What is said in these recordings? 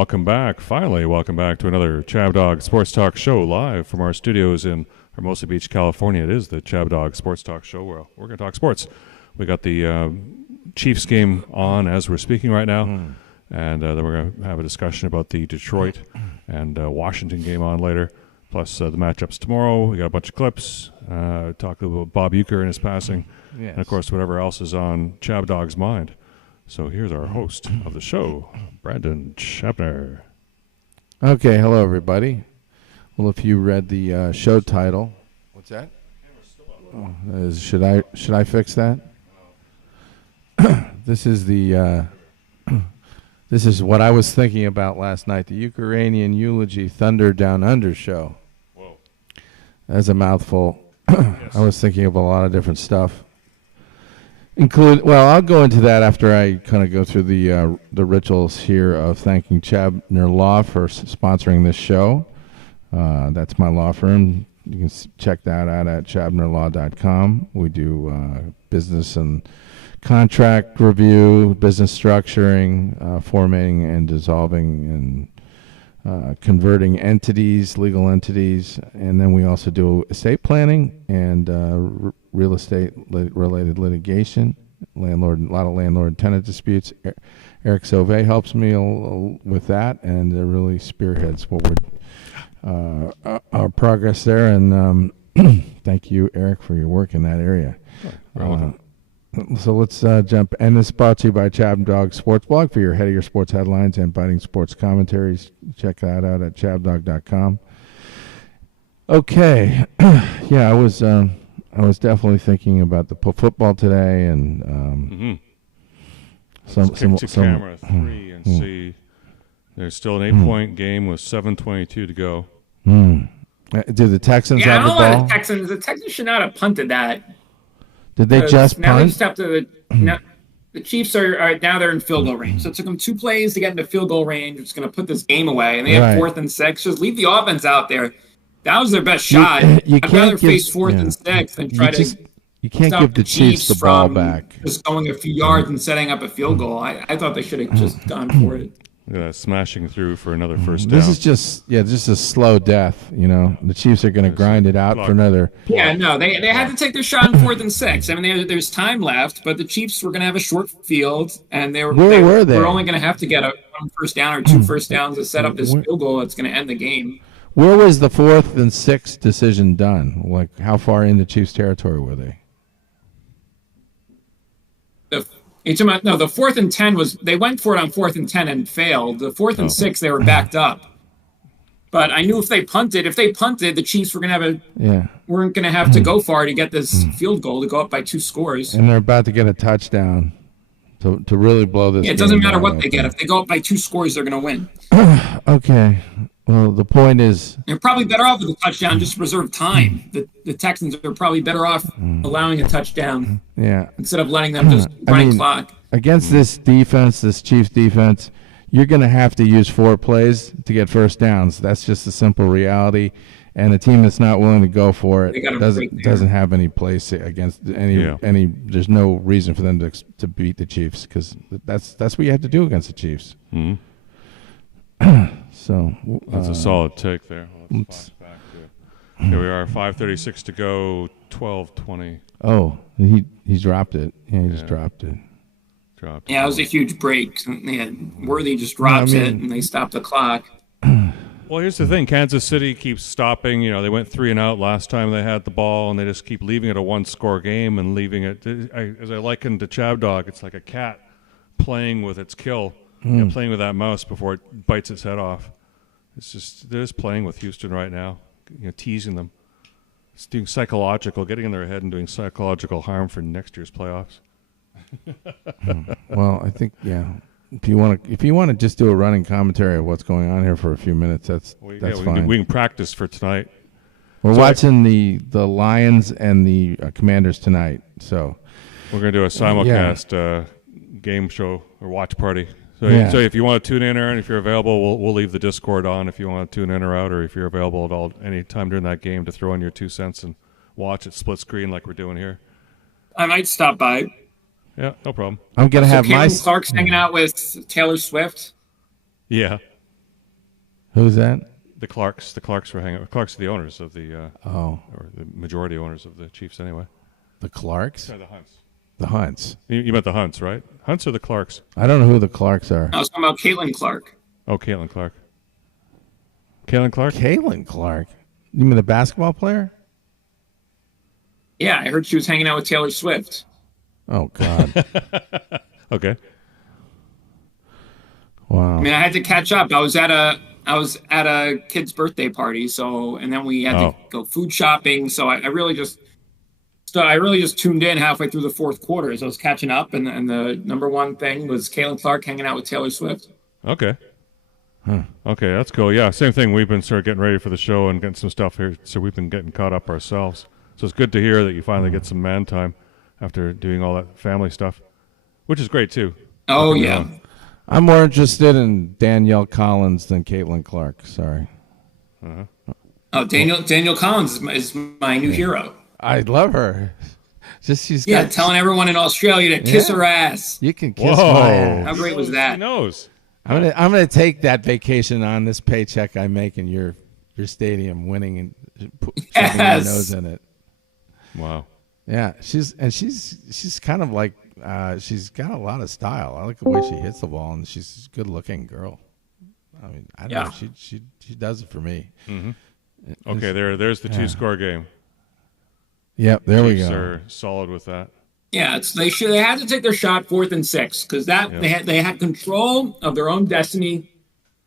welcome back. Finally, welcome back to another ChabDog Sports Talk Show live from our studios in Hermosa Beach, California. It is the ChabDog Sports Talk Show where we're going to talk sports. We got the Chiefs game on as we're speaking right now, and then we're going to have a discussion about the Detroit and Washington game on later, plus the matchups tomorrow. We got a bunch of clips, talk a little about Bob Uecker and his passing, and of course whatever else is on ChabDog's mind. So here's our host of the show, Brandon Schapner. Okay, hello everybody. Well, if you read the show title, what's that? Should I fix that? This is the this is what I was thinking about last night. The Uekeranian Eulogy Thunder Down Under show. Whoa, that's a mouthful. Yes. I was thinking of a lot of different stuff. I'll go into that after I kind of go through the rituals here of thanking Chabner Law for sponsoring this show. That's my law firm. You can check that out at chabnerlaw.com. We do business and contract review, business structuring, formatting and dissolving and converting entities, legal entities, and then we also do estate planning and real estate related litigation, a lot of landlord-tenant disputes. Eric Sauvé helps me with that, and really spearheads what we're our progress there. And thank you, Eric, for your work in that area. So let's jump. And this is brought to you by ChabDog Sports Blog for your head of your sports headlines and biting sports commentaries. Check that out at chabdog.com. Okay, yeah, I was definitely thinking about the football today, and some camera 3 and see. There's still an 8-point game with 7:22 to go. Do the Texans have the ball? The Texans should not have punted that. Did they just now punt? They just have to. The Chiefs are now they're in field goal range. So it took them 2 plays to get into field goal range. It's going to put this game away, and they have 4th and 6. Just leave the offense out there. That was their best shot. I'd rather face 4th and 6 than try to. You can't give the Chiefs the ball back. Just going a few yards and setting up a field goal. I thought they should have just gone for it. Smashing through for another first down. This is just a slow death. You know, the Chiefs are going to grind it out for another. Yeah, no, they had to take their shot on 4th and 6. I mean, there's time left, but the Chiefs were going to have a short field, and they were only going to have to get a 1 first down or 2 first downs to set up this field goal that's going to end the game. Where was the 4th and 6th decision done? Like, how far into Chiefs territory were they? The 4th and 10 was they went for it on 4th and 10 and failed. The 4th and 6 they were backed up. But I knew if they punted, the Chiefs were weren't going to have to go far to get this field goal to go up by 2 scores. And they're about to get a touchdown to really blow this. Yeah, it doesn't matter what they get. If they go up by 2 scores, they're going to win. Okay. Well, the point is, they're probably better off with a touchdown just to preserve time. The Texans are probably better off allowing a touchdown, instead of letting them just run clock. Against this defense, this Chiefs defense, you're going to have to use 4 plays to get first downs. That's just a simple reality. And a team that's not willing to go for it doesn't have any place against any. There's no reason for them to beat the Chiefs, because that's what you have to do against the Chiefs. So that's a solid take there. Let's flash back to, here we are, 5:36 to go, 12:20. Oh, he dropped it. Yeah, he just dropped it. Yeah, it was a huge break. Worthy just drops it, and they stop the clock. Well, here's the thing. Kansas City keeps stopping. You know, they went 3 and out last time they had the ball, and they just keep leaving it a 1-score game and leaving it. As I likened to ChabDog, it's like a cat playing with its kill. Playing with that mouse before it bites its head off. It's just, they're just playing with Houston right now, teasing them. It's doing getting in their head and doing psychological harm for next year's playoffs. Well, I think, if you want to just do a running commentary of what's going on here for a few minutes, that's fine. We can practice for tonight. We're watching the Lions and the Commanders tonight, so we're going to do a simulcast game show or watch party. So if you want to tune in, Aaron, if you're available, we'll leave the Discord on if you want to tune in or out, or if you're available at all any time during that game to throw in your 2 cents and watch it split screen like we're doing here. I might stop by. Yeah, no problem. I'm going to have Caitlin Clark's hanging out with Taylor Swift. Yeah. Who's that? The Clarks. The Clarks were hanging out. Clarks are the owners of the or the majority owners of the Chiefs anyway. The Clarks? Sorry, the Hunts. The Hunts. You meant the Hunts, right? Hunts or the Clarks? I don't know who the Clarks are. I was talking about Caitlin Clark. Oh, Caitlin Clark. Caitlin Clark? Caitlin Clark. You mean the basketball player? Yeah, I heard she was hanging out with Taylor Swift. Oh, God. Okay. Wow. I mean, I had to catch up. I was at a kid's birthday party, and then we had to go food shopping. So I really just tuned in halfway through the fourth quarter as I was catching up, and the number one thing was Caitlin Clark hanging out with Taylor Swift. Okay. Okay, that's cool. Yeah, same thing. We've been sort of getting ready for the show and getting some stuff here, so we've been getting caught up ourselves. So it's good to hear that you finally get some man time after doing all that family stuff, which is great too. Oh, yeah. I'm more interested in Danielle Collins than Caitlin Clark. Sorry. Oh, Daniel Collins is my new hero. I love her. She's telling everyone in Australia to kiss her ass. You can kiss my ass. How great was that? He knows. I'm gonna take that vacation on this paycheck I make in your stadium, winning and shoving my nose in it. Wow. Yeah, she's kind of like she's got a lot of style. I like the way she hits the ball, and she's a good-looking girl. I mean, I don't know. She does it for me. Mm-hmm. Okay, there's the two-score game. Yep, there we Chiefs go. are solid with that. Yeah, they had to take their shot 4th and 6 because they had control of their own destiny.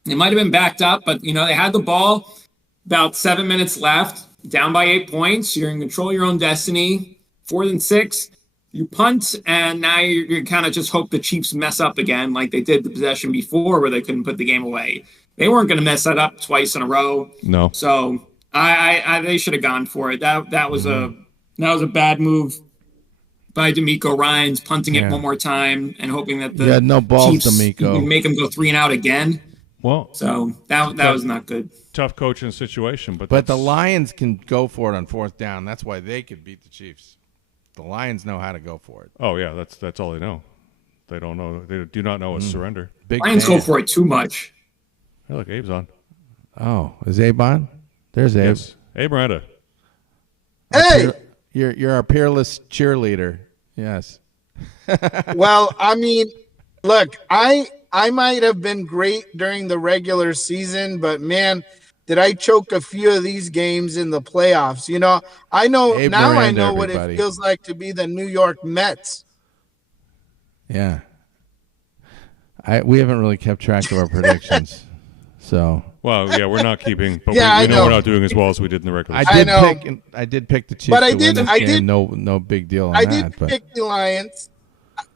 They might have been backed up, but they had the ball. About 7 minutes left, down by 8 points. You're in control of your own destiny. 4th and 6, you punt, and now you kind of just hope the Chiefs mess up again, like they did the possession before, where they couldn't put the game away. They weren't going to mess that up twice in a row. No. So they should have gone for it. That was a bad move by D'Amico Ryans, punting it one more time and hoping that the no balls, Chiefs D'Amico. would make them go 3 and out again. Well, so that was not good. Tough coaching situation, but the Lions can go for it on 4th down. That's why they could beat the Chiefs. The Lions know how to go for it. Oh yeah, that's all they know. They don't know. They do not know a surrender. Lions go for it too much. Hey, look, Abe's on. Oh, is Abe on? There's Abe. Yes. Abe Miranda. Hey, you're our peerless cheerleader. Yes. Well, I mean, look, I might have been great during the regular season, but man, did I choke a few of these games in the playoffs. I know Abe now. Miranda, I know what everybody. it feels like to be the New York Mets. Yeah. We haven't really kept track of our predictions. So. Well, yeah, we're not keeping, but Yeah, we I know know. we're not doing as well as we did in the regular I season. did pick the Chiefs But to win this game. No big deal on I that. did But pick the Lions.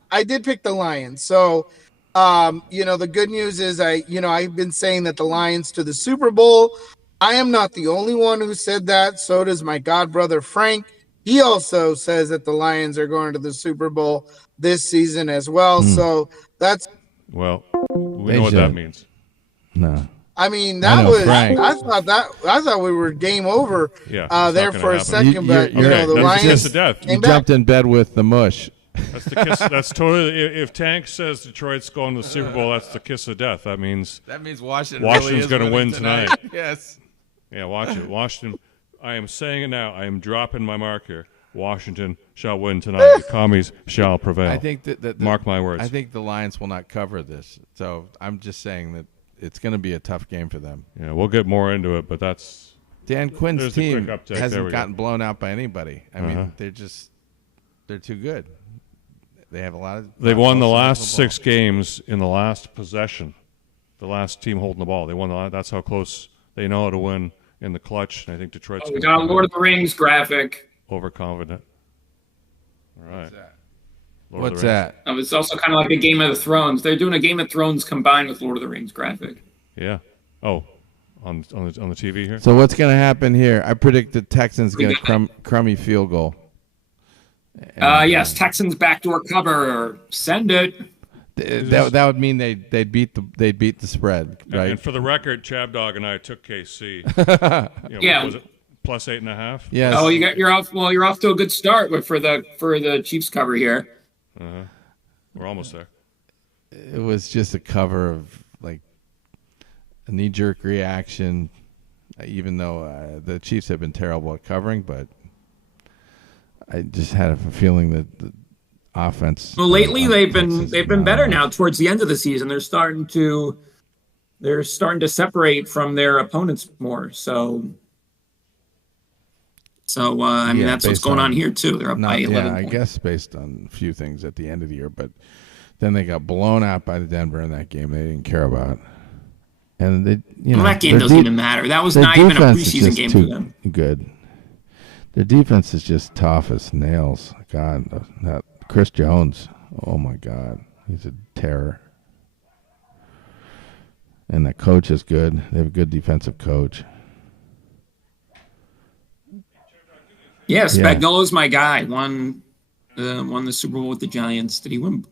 I did pick the Lions. So, the good news is I've been saying that the Lions to the Super Bowl. I am not the only one who said that. So does my god brother Frank. He also says that the Lions are going to the Super Bowl this season as well. So that's well, we They know what that should. means. no. I mean, I that know, was. Frank. I thought we were game over. Yeah, there it's not for gonna a happen. second, but You're- the that's the Lions kiss of death. You came back. jumped in bed with the mush. That's the kiss. That's totally. If Tank says Detroit's going to the Super Bowl, that's the kiss of death. That means Washington's going to win tonight. Yes. Yeah, watch it. Washington. I am saying it now. I am dropping my mark here. Washington shall win tonight. The commies shall prevail. I think that Mark my words. I think the Lions will not cover this. So I'm just saying that it's going to be a tough game for them. Yeah, we'll get more into it, but that's Dan Quinn's There's the team quick uptick. There we hasn't go. gotten blown out by anybody. I mean, they're too good. They have a lot of. they've won the most last of 6 games in the last possession. The last team holding the ball. They won that's how close they know how to win in the clutch. And I think Detroit's We got a Lord of the Rings graphic. overconfident. All right. Lord of What's the Rings. that? It's also kind of like a Game of Thrones. They're doing a Game of Thrones combined with Lord of the Rings graphic. Yeah. Oh, on the TV here. So what's going to happen here? I predict the Texans get a crummy field goal. Yes, Texans backdoor cover. Send it. That would mean they'd beat the spread, right? And for the record, ChabDog and I took KC. Yeah. What was it plus 8.5? Yes. Oh, you're off. Well, you're off to a good start for the Chiefs cover here. We're almost there. It was just a cover of like knee-jerk reaction, even though the Chiefs have been terrible at covering, but I just had a feeling that the offense. Well, lately they've been better now. Towards the end of the season, they're starting to separate from their opponents more. So I mean, that's what's going on here too. They're up by 11 points. I guess based on a few things at the end of the year, but then they got blown out by the Denver in that game they didn't care about. And that game doesn't even matter. That was not even a preseason game for them. Good. Their defense is just tough as nails. God, that Chris Jones. Oh my God, he's a terror. And the coach is good. They have a good defensive coach. Yeah, Spagnuolo's my guy. Won the Super Bowl with the Giants. Did he win?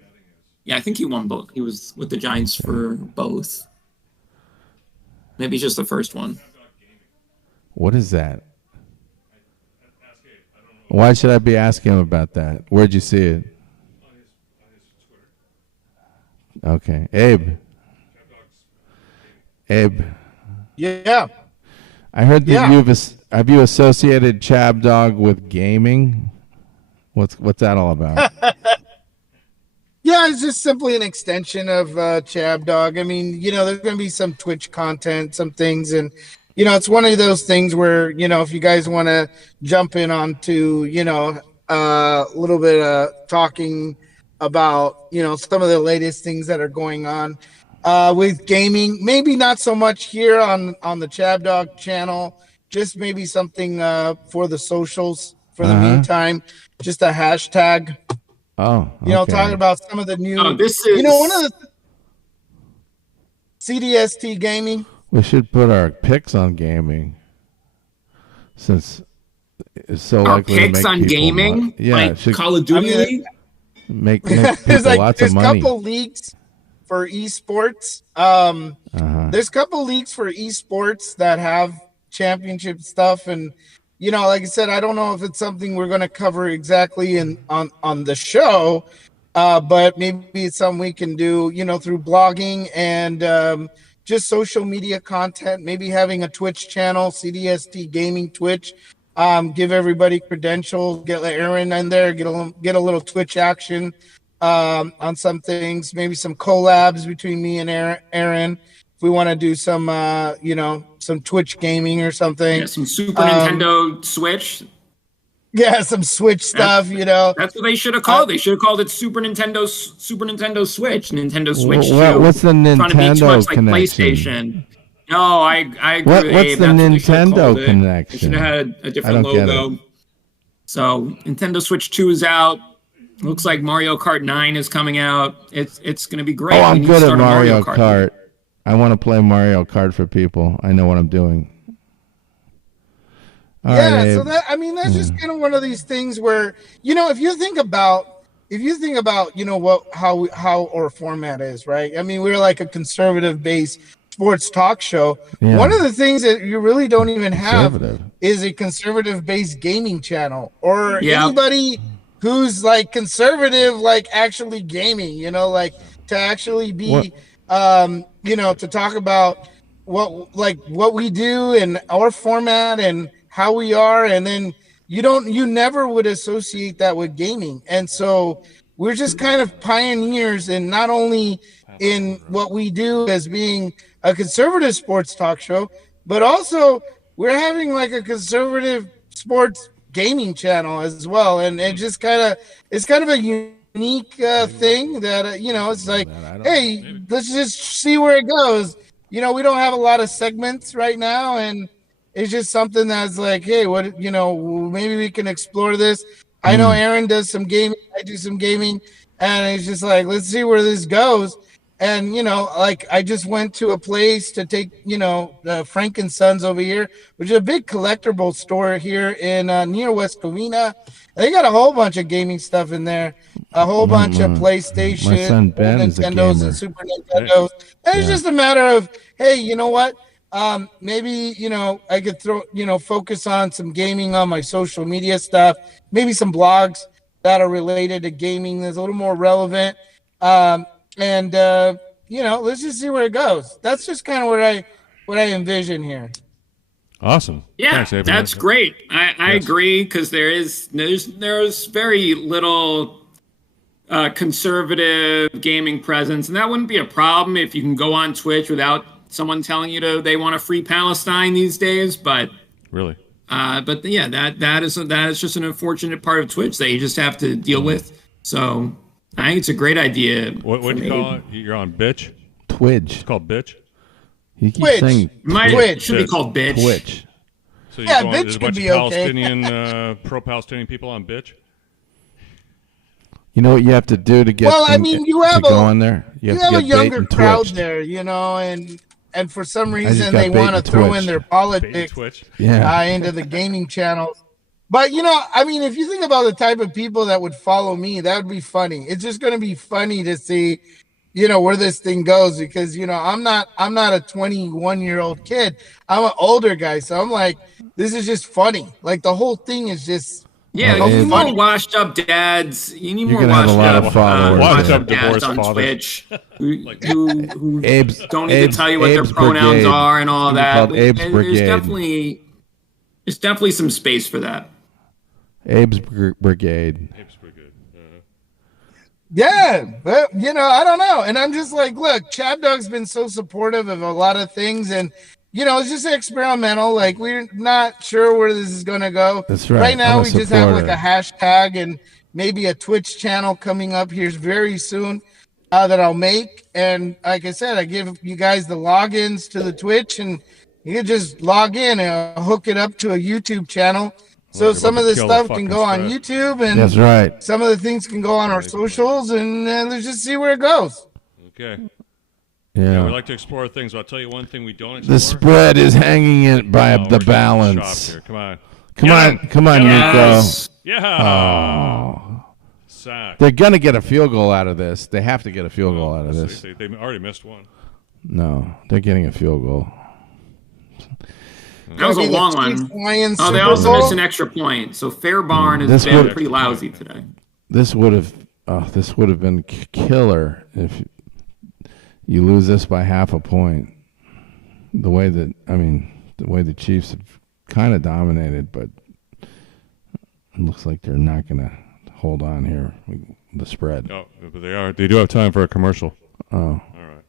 Yeah, I think he won both. He was with the Giants for both. Maybe just the first one. What is that? Why should I be asking him about that? Where'd you see it? Okay. Abe. Yeah. I heard that have you associated ChabDog with gaming? What's that all about? Yeah, it's just simply an extension of ChabDog. I mean, there's going to be some Twitch content, some things, and it's one of those things where if you guys want to jump in onto a little bit of talking about some of the latest things that are going on with gaming, maybe not so much here on the ChabDog channel, just maybe something for the socials for the meantime, just a hashtag. Oh, okay. Talking about some of the new. Oh, this is one of the CDST gaming. We should put our picks on gaming, since it's so likely to make picks on gaming. Like Call of Duty. Make people lots of money. There's a couple leagues for esports. There's a couple leagues for esports that have championship stuff, and like I said, I don't know if it's something we're going to cover exactly on the show, but maybe it's something we can do, through blogging and just social media content. Maybe having a Twitch channel, CDST Gaming Twitch. Give everybody credentials. Get Aaron in there. Get a little Twitch action on some things. Maybe some collabs between me and Aaron. If we want to do some, some Twitch gaming or something. Yeah, some Super Nintendo Switch. Yeah, some Switch stuff, That's what they should have called. They should have called it Super Nintendo Switch. Nintendo Switch 2. What's the Nintendo connection? Like PlayStation. No, I agree with Abe. What's the Nintendo connection? They should have had a different logo. So Nintendo Switch 2 is out. Looks like Mario Kart 9 is coming out. It's going to be great. Oh, I'm good at Mario Kart. I want to play Mario Kart for people. I know what I'm doing. All right, so that's just kind of one of these things where, if you think about how our format is, right? I mean, we're like a conservative based sports talk show. Yeah. One of the things that you really don't even have is a conservative based gaming channel or anybody who's like conservative, like actually gaming, like to actually be to talk about what we do and our format and how we are, and then you never would associate that with gaming. And so we're just kind of pioneers, and not only in what we do as being a conservative sports talk show, but also we're having like a conservative sports gaming channel as well. And it's kind of a unique thing that it's like, hey, let's just see where it goes. We don't have a lot of segments right now, and it's just something that's like, hey, maybe we can explore this. I know Aaron does some gaming, I do some gaming, and it's just like, let's see where this goes. And I just went to a place to take Frank and Sons over here, which is a big collectible store here in near West Covina. They got a whole bunch of gaming stuff in there, a whole bunch of PlayStation, my son Ben is a Nintendos, gamer. And Super Nintendos. And it's just a matter of, hey, you know what? Maybe I could focus on some gaming on my social media stuff, maybe some blogs that are related to gaming that's a little more relevant. Let's just see where it goes. That's just kind of what I envision here. Awesome. Yeah, Thanks, that's great. I agree, because there's very little conservative gaming presence, and that wouldn't be a problem if you can go on Twitch without someone telling you they want to free Palestine these days. But really, yeah, that is just an unfortunate part of Twitch that you just have to deal with. So I think it's a great idea. What do you call it? You're on bitch? Twitch. It's called bitch? You keep saying Twitch. Should be called bitch. Twitch. So yeah, bitch bitch could be Palestinian, pro-Palestinian people on bitch? You know what you have to do to get you have go on there? You have a younger crowd there, and for some reason they want to throw in their politics into the gaming channels. But, if you think about the type of people that would follow me, that would be funny. It's just going to be funny to see, where this thing goes, because, I'm not a 21-year-old kid. I'm an older guy. So I'm like, this is just funny. Like, the whole thing is just. Yeah, you need more washed up dads. You need more washed up dads on fathers. Twitch who don't need to tell you what their pronouns are and all that. There's definitely some space for that. Abe's Brigade. Yeah, but I don't know. And I'm just like, look, ChabDog's been so supportive of a lot of things, and it's just experimental. Like, we're not sure where this is going to go. That's right. Right now, we just have like a hashtag and maybe a Twitch channel coming up here very soon that I'll make. And like I said, I give you guys the logins to the Twitch, and you can just log in and hook it up to a YouTube channel. So some of this stuff can go on YouTube, and that's right. Some of the things can go on our socials, and let's just see where it goes. Okay. Yeah, we like to explore things. I'll tell you one thing we don't explore. The spread is hanging it by the balance. Here. Come on, yes. Nico. Yeah. Oh. Sack. They're gonna get a field goal out of this. They have to get a field goal out of this. They already missed one. No, they're getting a field goal. That was a long one. They also missed an extra point. So Fairbarn has been pretty lousy today. This would have been killer if you lose this by half a point. The way the Chiefs have kind of dominated, but it looks like they're not going to hold on here. The spread. Oh, but they are. They do have time for a commercial. Oh, all right.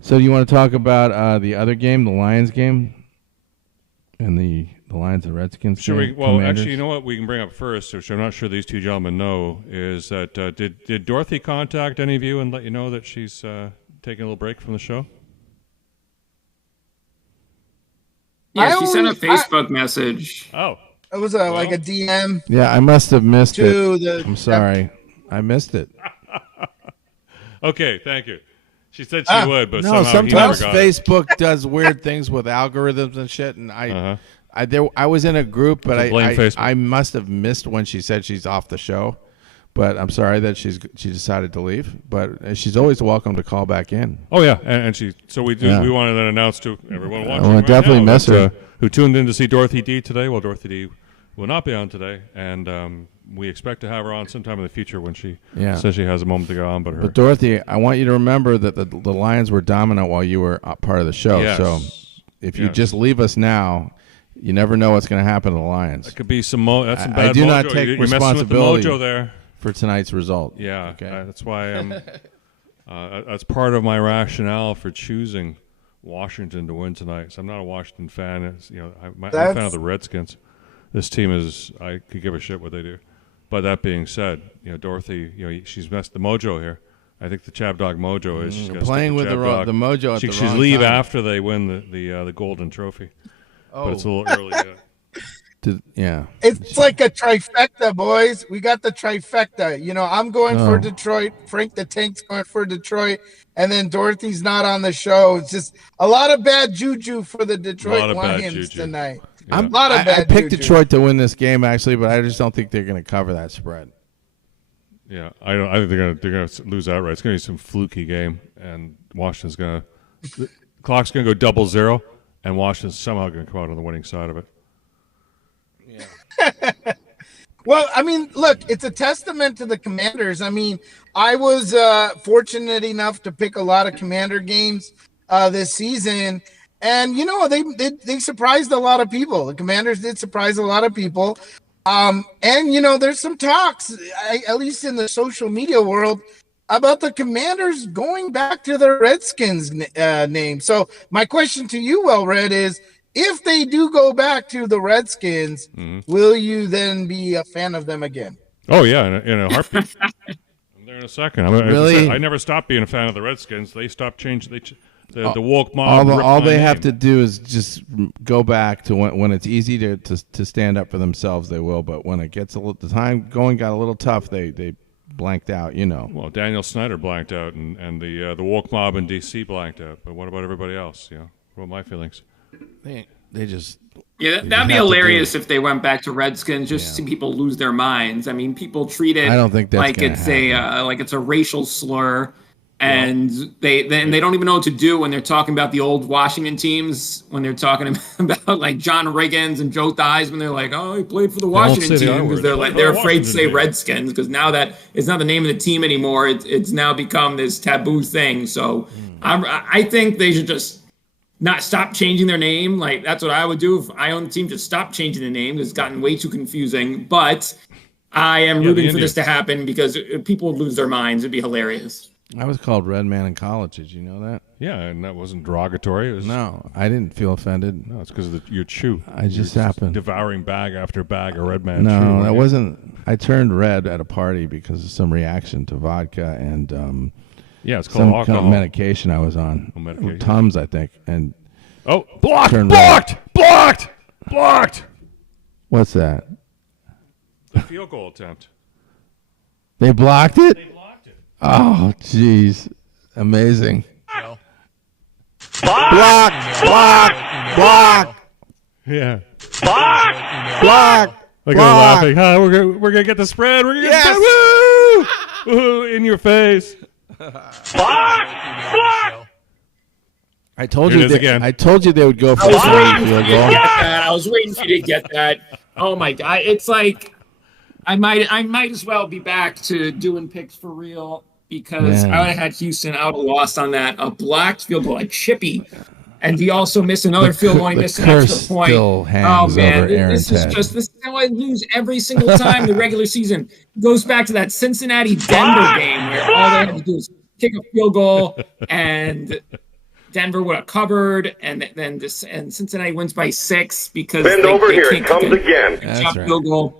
So do you want to talk about the other game, the Lions game? And the Lions and Redskins. Should we? Well, actually, you know what we can bring up first, which I'm not sure these two gentlemen know, is that did Dorothy contact any of you and let you know that she's taking a little break from the show? Yeah, she sent a Facebook message. Oh, it was like a DM. Yeah, I must have missed it. I'm sorry, I missed it. Okay, thank you. She said she would, but no. Sometimes Facebook does weird things with algorithms and shit, and I was in a group, but I must have missed when she said she's off the show. But I'm sorry that she decided to leave. But she's always welcome to call back in. Oh yeah, and she. So we wanted to announce to everyone watching. We'll definitely miss her. Who tuned in to see Dorothy D today? Well, Dorothy D will not be on today, and we expect to have her on sometime in the future when she says she has a moment to go on. But Dorothy, I want you to remember that the Lions were dominant while you were part of the show. Yes. So if you just leave us now, you never know what's going to happen to the Lions. It could be some that's some bad I do mojo. not take You're responsibility with the mojo there for tonight's result. Yeah, okay. That's why that's part of my rationale for choosing Washington to win tonight. So I'm not a Washington fan. I'm a fan of the Redskins. This team is. I could give a shit what they do. But that being said, Dorothy, she's messed the mojo here. I think the ChabDog mojo is she's playing with the mojo at the wrong leave time. after they win the golden trophy. Oh. But it's a little early yet. It's like a trifecta, boys. We got the trifecta. I'm going for Detroit. Frank the Tank's going for Detroit. And then Dorothy's not on the show. It's just a lot of bad juju for the Detroit Lions tonight. Yeah. I picked Detroit to win this game, actually, but I just don't think they're going to cover that spread. Yeah, I think they're gonna lose outright. It's gonna be some fluky game, and Washington's gonna the clock's gonna go 0-0, and Washington's somehow gonna come out on the winning side of it. Yeah. Well, look, it's a testament to the Commanders. I was fortunate enough to pick a lot of Commander games this season, And they surprised a lot of people. The Commanders did surprise a lot of people. And there's some talks, at least in the social media world, about the Commanders going back to the Redskins name. So my question to you, Well-Read, is if they do go back to the Redskins, will you then be a fan of them again? Oh, yeah, in a heartbeat. I'm there in a second. Really? I never stopped being a fan of the Redskins. They stopped changing the woke mob. All they have to do is just go back to when it's easy to stand up for themselves, they will. But when it gets the time going got a little tough, they blanked out, Well, Daniel Snyder blanked out, and the woke mob in D.C. blanked out. But what about everybody else? What are my feelings? They just that'd be hilarious if they went back to Redskins just to see people lose their minds. I mean, people treat it I don't think that's like it's a racial slur, and they don't even know what to do when they're talking about the old Washington teams. When they're talking about like John Riggins and Joe Theismann, they're like, "Oh, he played for the Washington team," because they're afraid to say Redskins because now that it's not the name of the team anymore. It's now become this taboo thing. So I think they should just not stop changing their name. Like, that's what I would do if I owned the team. Just stop changing the name. It's gotten way too confusing. But I am rooting for this to happen because people would lose their minds. It'd be hilarious. I was called Red Man in college. Did you know that? Yeah, and that wasn't derogatory. No, I didn't feel offended. No, it's because of your chew. I just happened. Devouring bag after bag of Red Man chew. No, that wasn't. I turned red at a party because of some reaction to vodka and it's called some alcohol. kind of medication I was on. Medication. Tums, I think. And blocked. What's that? The field goal attempt. They blocked it? They blocked it. Oh, jeez. Amazing. Block! Yeah. Block! Like they're laughing. We're gonna get the spread. We're gonna get the spread. Woo! Woo! In your face. I told you they would go for the field goal. I was waiting for you to get that. Oh my God! It's like I might as well be back to doing picks for real because I would have had Houston. I would have lost on that. A blocked field goal, like Chippy, and he also missed another field goal. He missed an extra point. Still hangs over Aaron's head. This is how I lose every single time in the regular season. It goes back to that Cincinnati-Denver game where all they had to do was kick a field goal and Denver would have covered, and Cincinnati wins by 6 because Bend over here, it comes again. That's right. Field goal.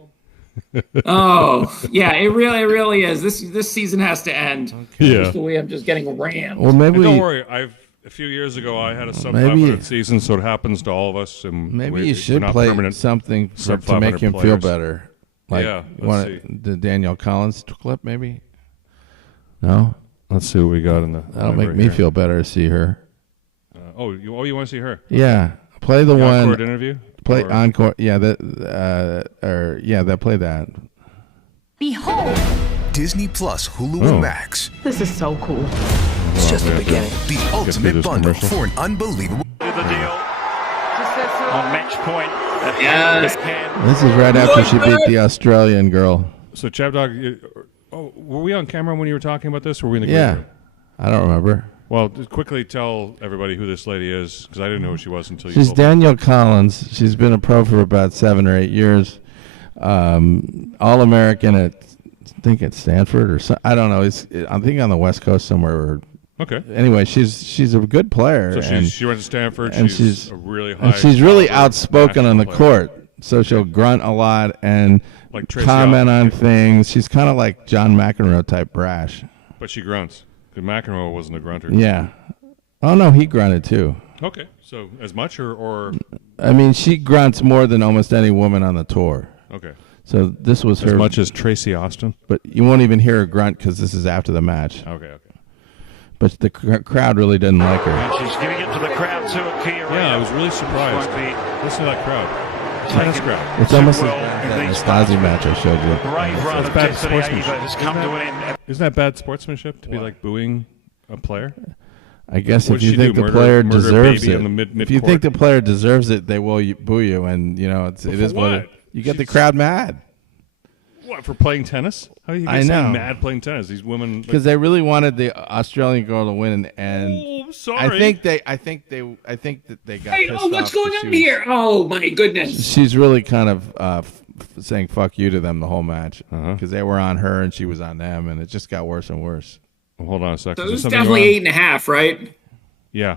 Oh yeah, it really is. This season has to end. Yeah, the way I'm just getting rammed. Well, maybe don't worry. A few years ago I had a sub 500 season, so it happens to all of us. And maybe you should play something to make him feel better. Like the Danielle Collins clip, maybe. No. Let's see what we got in the. That'll make me feel better to see her. You want to see her? Yeah, play the one. Encore interview. Play encore. Yeah, play that. Behold, Disney Plus, Hulu, and Max. this is so cool. It's just the beginning. The ultimate bundle for an unbelievable. The deal on match point. Yes. This is right after she beat the Australian girl. So ChabDog, were we on camera when you were talking about this? Or were we in the green room? I don't remember. Well, just quickly tell everybody who this lady is, because I didn't know who she was until you She's told me. Danielle Collins. She's been a pro for about 7 or 8 years. All-American at, I think at Stanford or so. I don't know. I think on the West Coast somewhere. Okay. Anyway, she's a good player. So she went to Stanford. And she's a really high. And she's really outspoken on the court. So she'll grunt a lot and like comment on things. She's kind of like John McEnroe type brash. But she grunts. Because McEnroe wasn't a grunter. Yeah. Oh, no, he grunted too. Okay. So as much or? I mean, she grunts more than almost any woman on the tour. Okay. So this was her. As much as Tracy Austin? But you won't even hear her grunt because this is after the match. Okay. But the crowd really didn't like her. And she's giving it to the crowd too at Key Arena. Yeah, I was really surprised. Listen to that crowd. Tennis crowd. It's almost like that Nastasi match I showed you. That's bad sportsmanship. Isn't that bad sportsmanship to be like booing a player? I guess What'd if you think the player deserves it, if you think the player deserves it, they will boo you, and it is what you get the crowd mad. What, for playing tennis? How do you get so mad playing tennis? These women, because they really wanted the Australian girl to win, and I'm sorry. I think that they got. Hey, pissed what's off going on here? Oh my goodness! She's really kind of saying "fuck you" to them the whole match because they were on her and she was on them, and it just got worse and worse. Well, hold on a second. So it was definitely 8.5, right? Yeah.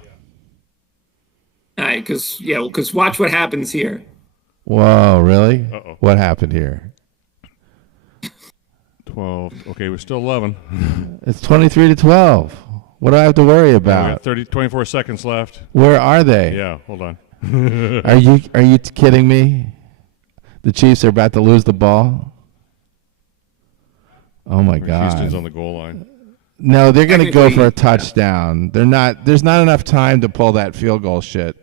All right, because watch what happens here. Whoa, really? Uh-oh. What happened here? 12. Okay, we're still 11. It's 23-12. What do I have to worry We about? got 24 seconds left. Where are they? Yeah, hold on. Are you kidding me? The Chiefs are about to lose the ball. Oh my God! Houston's on the goal line. No, they're going to go for a touchdown. They're not. There's not enough time to pull that field goal shit.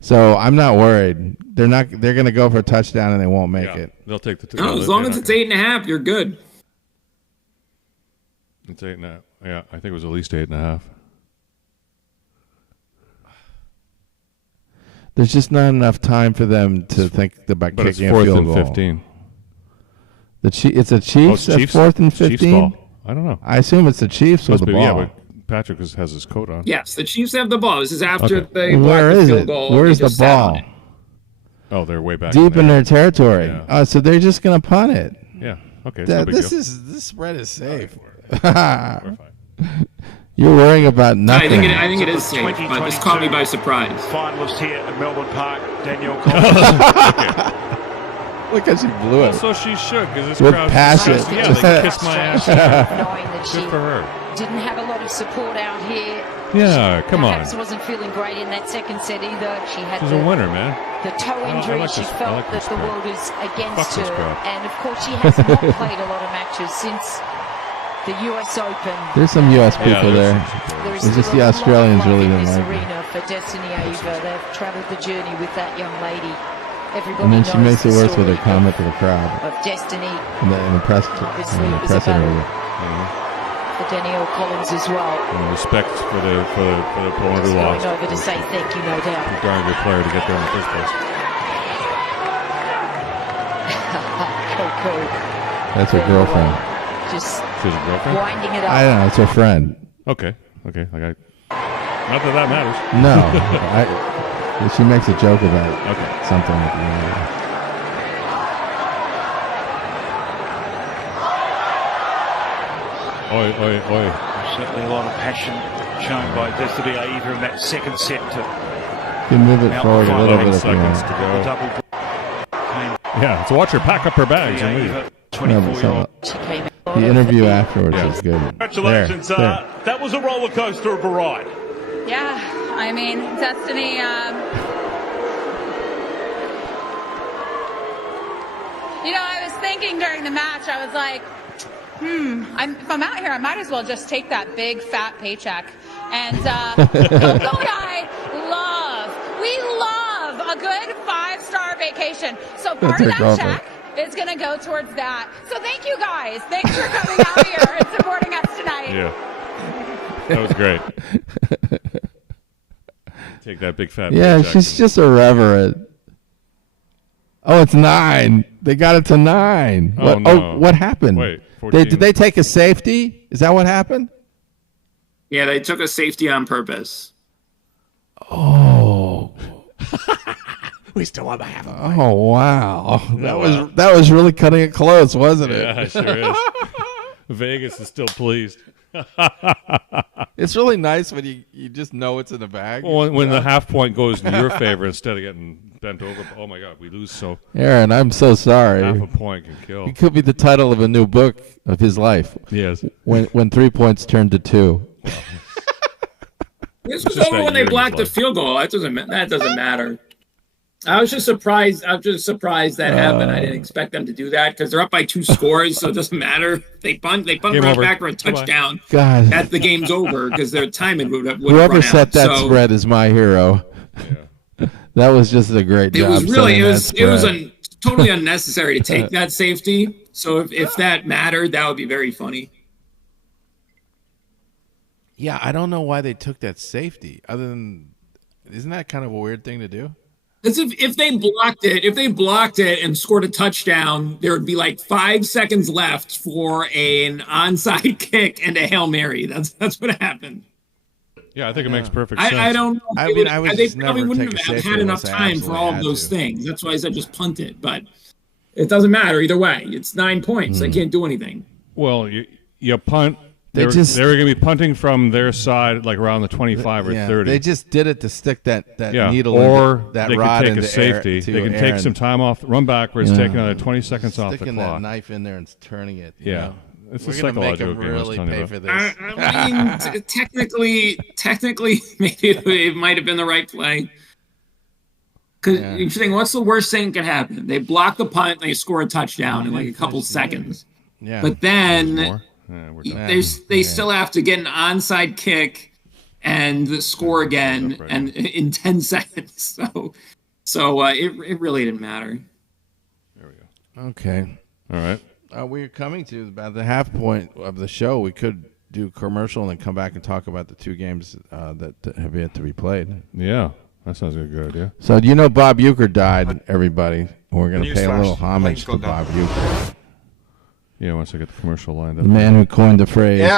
So I'm not worried. They're not. They're going to go for a touchdown and they won't make it. They'll take the. No, as long as it's 8.5, you're good. It's 8.5. Yeah, I think it was at least 8.5. There's just not enough time for them to think about But it's kicking a field goal. 4th and 15. It's a Chiefs at 4th and 15. Chiefs ball. I don't know. I assume it's the Chiefs with the ball. Yeah, but Patrick has his coat on. Yes, the Chiefs have the ball. This is after they Where blocked the is field it? goal. Where's They the just sat on ball? it. Oh, they're way back Deep in their territory. Yeah. Oh, so they're just going to punt it. Yeah. Okay. No big deal. This spread is safe. We're fine. You're worrying about nothing. I think it is safe, but this caught me by surprise. Finalist here at Melbourne Park, Danielle Collins. Look how she blew it. So she shook because this With crowd. passion. Yeah, they kissed my ass. Knowing that she Good for her. didn't have a lot of support out here. Yeah, come on. Perhaps wasn't feeling great in that second set either. She had She's a winner, man. the toe injury. like She this- I felt like that this the crowd. world is against Fuck this her. crowd. And of course, she has not played a lot of matches since the US Open. There's some U.S. people there. There is It's just still the a lot of Australians love really in didn't this like her. arena for Destiny Ava. They've travelled the journey with that young lady. Everybody And then she knows makes it the worse with her story comment to the crowd of Destiny in the press Obviously, in it the was press about- interview. for Danielle Collins as well. And respect for the opponent Just who going lost. over to say thank you, no doubt. A darn good player to get there in the first place. Coco That's her girlfriend. just She's a girlfriend? winding it up. I don't know. It's her friend. Okay. Not that that matters. No, she makes a joke about Okay. something at the end. Oi, oi, oi. Certainly a lot of passion shown by Destiny Ava in that second set to You can move it forward a little bit 11 if you seconds want. to the go. double Yeah, so watch her pack up her bags and leave. Ava, No, but 24-year-old. She came out the of interview fatigue. afterwards Yeah. is good. Congratulations, There. that was a roller coaster of a ride. Yeah, I mean, Destiny, I was thinking during the match, I was like, if I'm out here, I might as well just take that big fat paycheck. And Coco and I we love a good 5-star vacation. So part of That's that her check is going to go towards that. So thank you guys. Thanks for coming out here and supporting us tonight. Yeah. That was great. Take that big fat Yeah, paycheck. she's just irreverent. Oh, it's 9. They got it to 9. Oh, What, no. what happened? Wait, 14. Did they take a safety? Is that what happened? Yeah, they took a safety on purpose. Oh. We still want to have a Oh wow. That was really cutting it close, wasn't it? Yeah, it sure is. Vegas is still pleased. It's really nice when you just know it's in the bag. Well, when the half point goes in your favor instead of getting bent over. Oh my God, we lose so Aaron, I'm so sorry. half a point can kill. It could be the title of a new book of his life. Yes. When 3 points turned to 2. This was just over that when they year in blocked the his life. field goal. That doesn't matter. I was just surprised that happened. I didn't expect them to do that because they're up by 2 scores, so it doesn't matter. They punt Game right over. back for a Goodbye. touchdown. God. That the game's over because their timing would have Whoever run set out. that So spread is my hero. That was just a great it job. was really setting that spread. totally unnecessary to take that safety. So if that mattered, that would be very funny. Yeah, I don't know why they took that safety. Other than, isn't that kind of a weird thing to do? As if they blocked it and scored a touchdown, there would be like 5 seconds left for an onside kick and a Hail Mary. That's what happened. Yeah, I think it makes perfect sense. I don't know. They probably wouldn't have had enough unless I time for all of absolutely those had to. things. That's why I said just punt it. But it doesn't matter either way. It's 9 points. They can't do anything. Well, you punt. They were going to be punting from their side, like around the 25 or 30. They just did it to stick that needle or into that they rod can take a into safety. air, They can take some time off, run backwards, take another 20 seconds off the sticking clock. that knife in there and turning it. Yeah. It's We're a going to make psychological them game. really pay for this. I mean, technically, maybe it might have been the right play. Because you're saying, what's the worst thing that can happen? They block the punt, they score a touchdown in like a couple seconds. Yeah. But then they still have to get an onside kick and score again and in 10 seconds. So it really didn't matter. There we go. Okay. All right. We're coming to about the half point of the show. We could do commercial and then come back and talk about the 2 games that have yet to be played. Yeah, that sounds like a good idea. So Bob Uecker died, everybody. We're going to pay a little homage to Bob Uecker. Yeah, once I get the commercial lined up. The man who coined the phrase,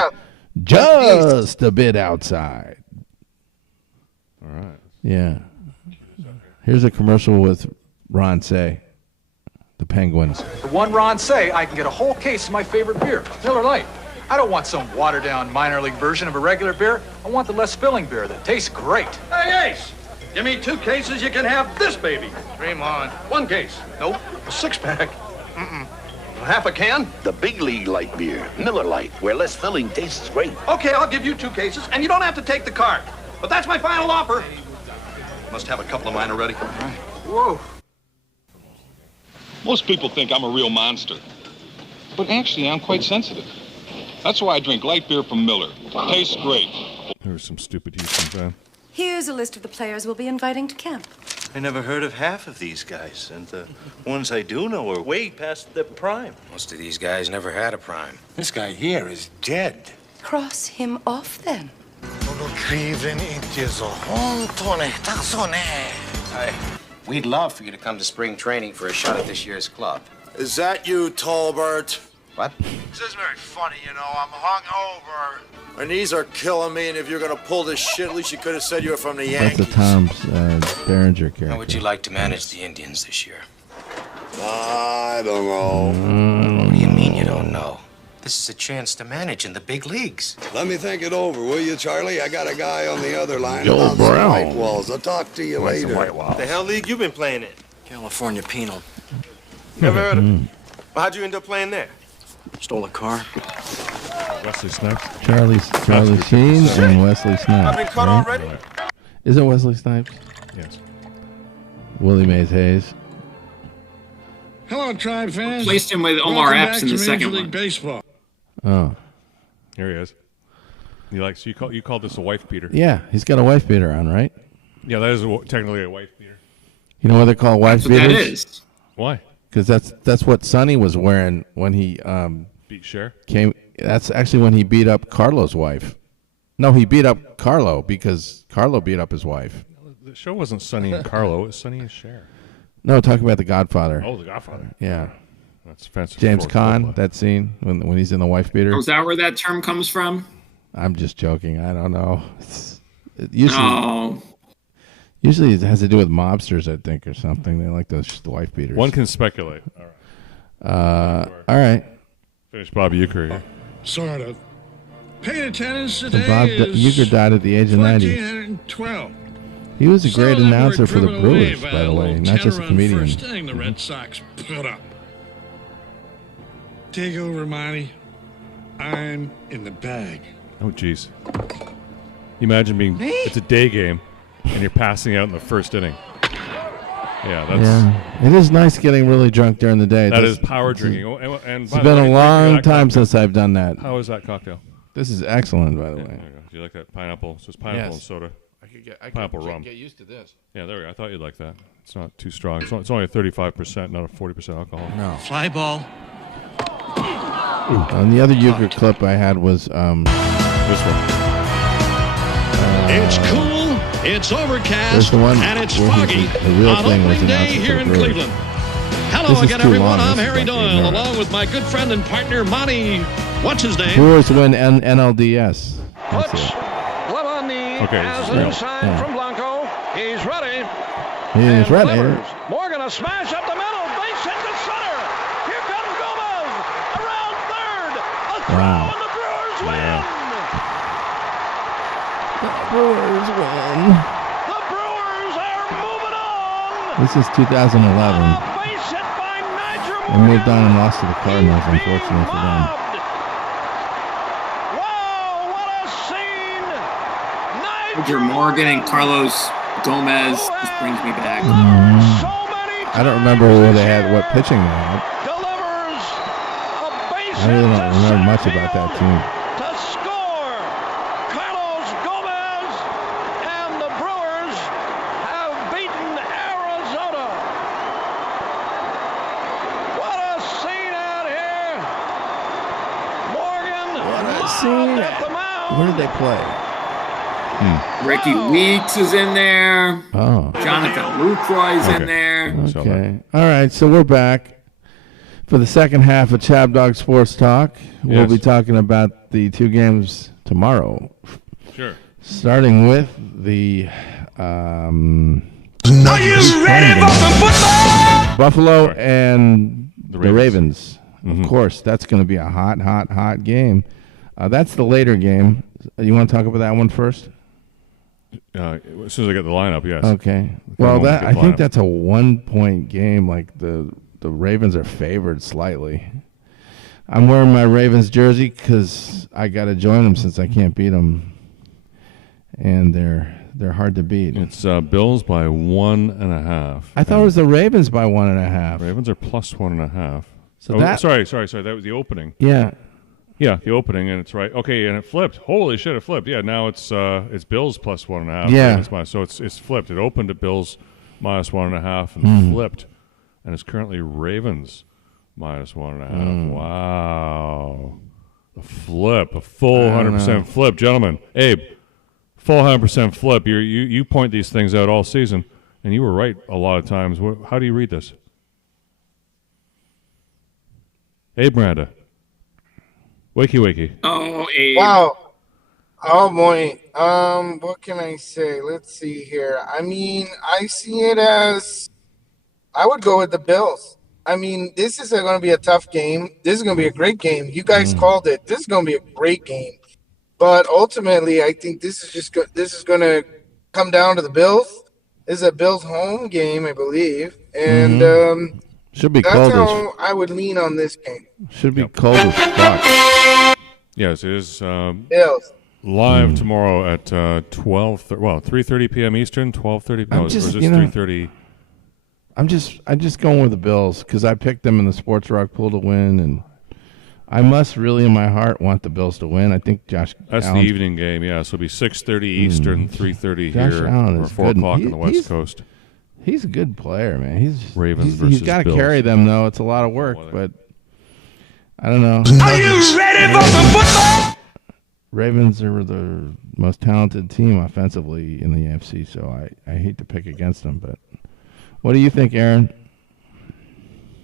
just a bit outside. All right. Yeah. Here's a commercial with Ron Say, the Penguins. For one Ron Say, I can get a whole case of my favorite beer, Miller Lite. I don't want some watered-down minor league version of a regular beer. I want the less filling beer that tastes great. Hey, Ace! Give me 2 cases, you can have this baby. Dream on. 1 case. Nope. A 6-pack. Half a can? The big league light beer, Miller Lite, where less filling tastes great. Okay, I'll give you 2 cases, and you don't have to take the card. But that's my final offer. Must have a couple of mine already. Whoa. Most people think I'm a real monster. But actually, I'm quite sensitive. That's why I drink light beer from Miller. Tastes great. There's some stupid Houston fan. Here's a list of the players we'll be inviting to camp. I never heard of half of these guys, and the ones I do know are way past their prime. Most of these guys never had a prime. This guy here is dead. Cross him off, then. We'd love for you to come to spring training for a shot at this year's club. Is that you, Tolbert? What? This isn't very funny, you know. I'm hungover. My knees are killing me, and if you're gonna pull this shit, at least you could have said you were from the That's Yankees. the Tom's Berenger character. How would you like to manage the Indians this year? I don't know. What do you mean you don't know? This is a chance to manage in the big leagues. Let me think it over, will you, Charlie? I got a guy on the other line. Joe about some Brown. White Walls. I'll talk to you later. The hell league you been playing in? California Penal. Never heard of it. Well, how'd you end up playing there? Stole a car. Wesley Snipes. Charlie Sheen and Wesley Snipes. I've been cut already? Isn't Wesley Snipes? Yes. Willie Mays Hayes. Hello, Tribe fans. Replaced him with Omar Epps in the second Major League one. Baseball. Oh. Here he is. You called this a wife beater. Yeah, he's got a wife beater on, right? Yeah, that is technically a wife beater. You know what they call wife That's what beaters? that is. Why? Because that's what Sonny was wearing when he Beat Cher? came. That's actually when he beat up Carlo's wife. No, he beat up Carlo because Carlo beat up his wife. The show wasn't Sonny and Carlo. It was Sonny and Cher. No, talking about The Godfather. Oh, The Godfather. Yeah. That's offensive. James Caan, that scene when he's in the wife beater. Oh, is that where that term comes from? I'm just joking. I don't know. Usually it has to do with mobsters, I think, or something. They like the wife beaters. One can speculate. All right. All right. Finish Bob Uecker here. Sort of. Paying attendance So today Bob is Uecker died at the age of 90. 1412. He was a great Some of them announcer were for the driven away Brewers, by by the a way, little not just a 10-run comedian. First inning the Red Sox put up. Take over, Monty. I'm in the bag. Oh, jeez. Imagine it's a day game, and you're passing out in the first inning. Yeah, that's... It is nice getting really drunk during the day. That is power drinking. And It's been a long time since I've done that. How is that cocktail? This is excellent, by the way. There you go. Do you like that pineapple? So it's pineapple and soda. I Pineapple rum. get used to this. Yeah, there we go. I thought you'd like that. It's not too strong. It's only a 35%, not a 40% alcohol. No. Fly ball. And the other Uecker clip I had was this one. It's cool It's overcast and it's foggy on opening day here in Cleveland. Hello again, everyone. I'm Harry Doyle, along with my good friend and partner, Monty. What's his name? Brewers win NLDS. Puts glove on knee as a new sign from Blanco. He's ready. He's ready. Morgan, a smash up the middle. Base hit to center. Here comes Gomez. Around third. A throw, and the Brewers win. The Brewers win. The Brewers are moving on. This is 2011. They moved on and lost to the Cardinals, unfortunately for them. Roger Morgan and Carlos Gomez just brings me back. I don't remember what pitching they had. I really don't remember much about that team. To score, Carlos Gomez and the Brewers have beaten Arizona. What a scene out here! Morgan. What a scene! Where did they play? Ricky Weeks is in there. Oh. Jonathan Lucroy's in there. Okay. All right, so we're back for the second half of ChabDog Sports Talk. We'll be talking about the two games tomorrow. Sure. Starting with the Are you ready for some football? Buffalo and the Ravens. Mm-hmm. Of course, that's going to be a hot game. That's the later game. You want to talk about that one first? As soon as I get the lineup, yes. Okay. Well, I think that's a 1-point game. Like the Ravens are favored slightly. I'm wearing my Ravens jersey because I got to join them since I can't beat them, and they're hard to beat. It's Bills by 1.5. I thought it was the Ravens by 1.5. Ravens are plus 1.5. So that sorry. That was the opening. Yeah. Yeah, the opening, and it's right. Okay, and it flipped. Holy shit, it flipped. Yeah, now it's Bills plus 1.5. Yeah. So it's flipped. It opened at Bills minus 1.5 and flipped, and it's currently Ravens minus 1.5. Wow, a flip, a full 100% flip, gentlemen. Abe, full 100% flip. You point these things out all season, and you were right a lot of times. How do you read this, Abe Miranda? Wakey. Oh, Abe. Wow. Oh, boy. What can I say? Let's see here. I mean, I see it as I would go with the Bills. I mean, this is going to be a tough game. This is going to be a great game. You guys called it. This is going to be a great game. But ultimately, I think this is going to come down to the Bills. This is a Bills home game, I believe. And should be that's cold how I would lean on this game. Should be cold as fuck. Yes, it is Bills. live tomorrow at 3:30 p.m. Eastern, 12:30. No, just, or is this 3:30? I'm just going with the Bills because I picked them in the Sports Rock pool to win, and I must really in my heart want the Bills to win. I think Josh That's Allen's, the evening game, yeah. So it'll be 6:30 Eastern, 3:30 Josh here, Allen or is 4 good. o'clock on the West Coast. He's a good player, man. Ravens versus He's got to Bills. carry them, though. It's a lot of work, but I don't know. Are you ready for some football? Ravens are the most talented team offensively in the AFC, so I hate to pick against them. But what do you think, Aaron?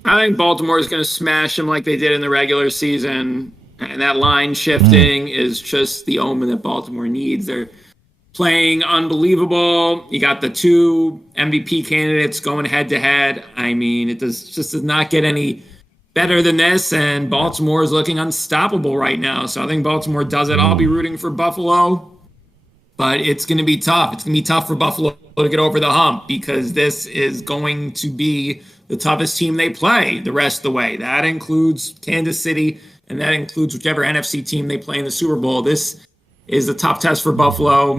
I think Baltimore is going to smash them like they did in the regular season. And that line shifting is just the omen that Baltimore needs. They're playing unbelievable. You got the two MVP candidates going head-to-head. I mean, it just does not get any better than this, and Baltimore is looking unstoppable right now. So I think Baltimore does it. I'll be rooting for Buffalo, but it's going to be tough. It's going to be tough for Buffalo to get over the hump because this is going to be the toughest team they play the rest of the way. That includes Kansas City, and that includes whichever NFC team they play in the Super Bowl. This is a tough test for Buffalo.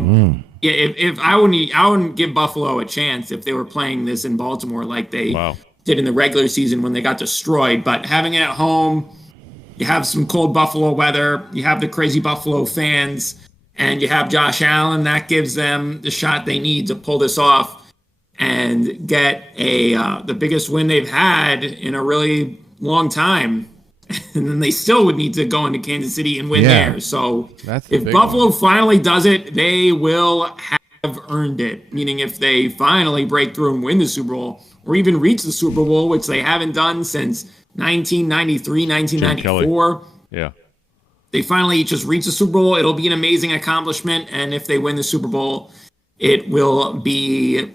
Yeah, if I wouldn't give Buffalo a chance if they were playing this in Baltimore like they did in the regular season when they got destroyed. But having it at home, you have some cold Buffalo weather, you have the crazy Buffalo fans, and you have Josh Allen. That gives them the shot they need to pull this off and get the biggest win they've had in a really long time. And then they still would need to go into Kansas City and win there. So if Buffalo finally does it, they will have earned it, meaning if they finally break through and win the Super Bowl, or even reach the Super Bowl, which they haven't done since 1993, 1994. Yeah. They finally just reach the Super Bowl. It'll be an amazing accomplishment. And if they win the Super Bowl, it will be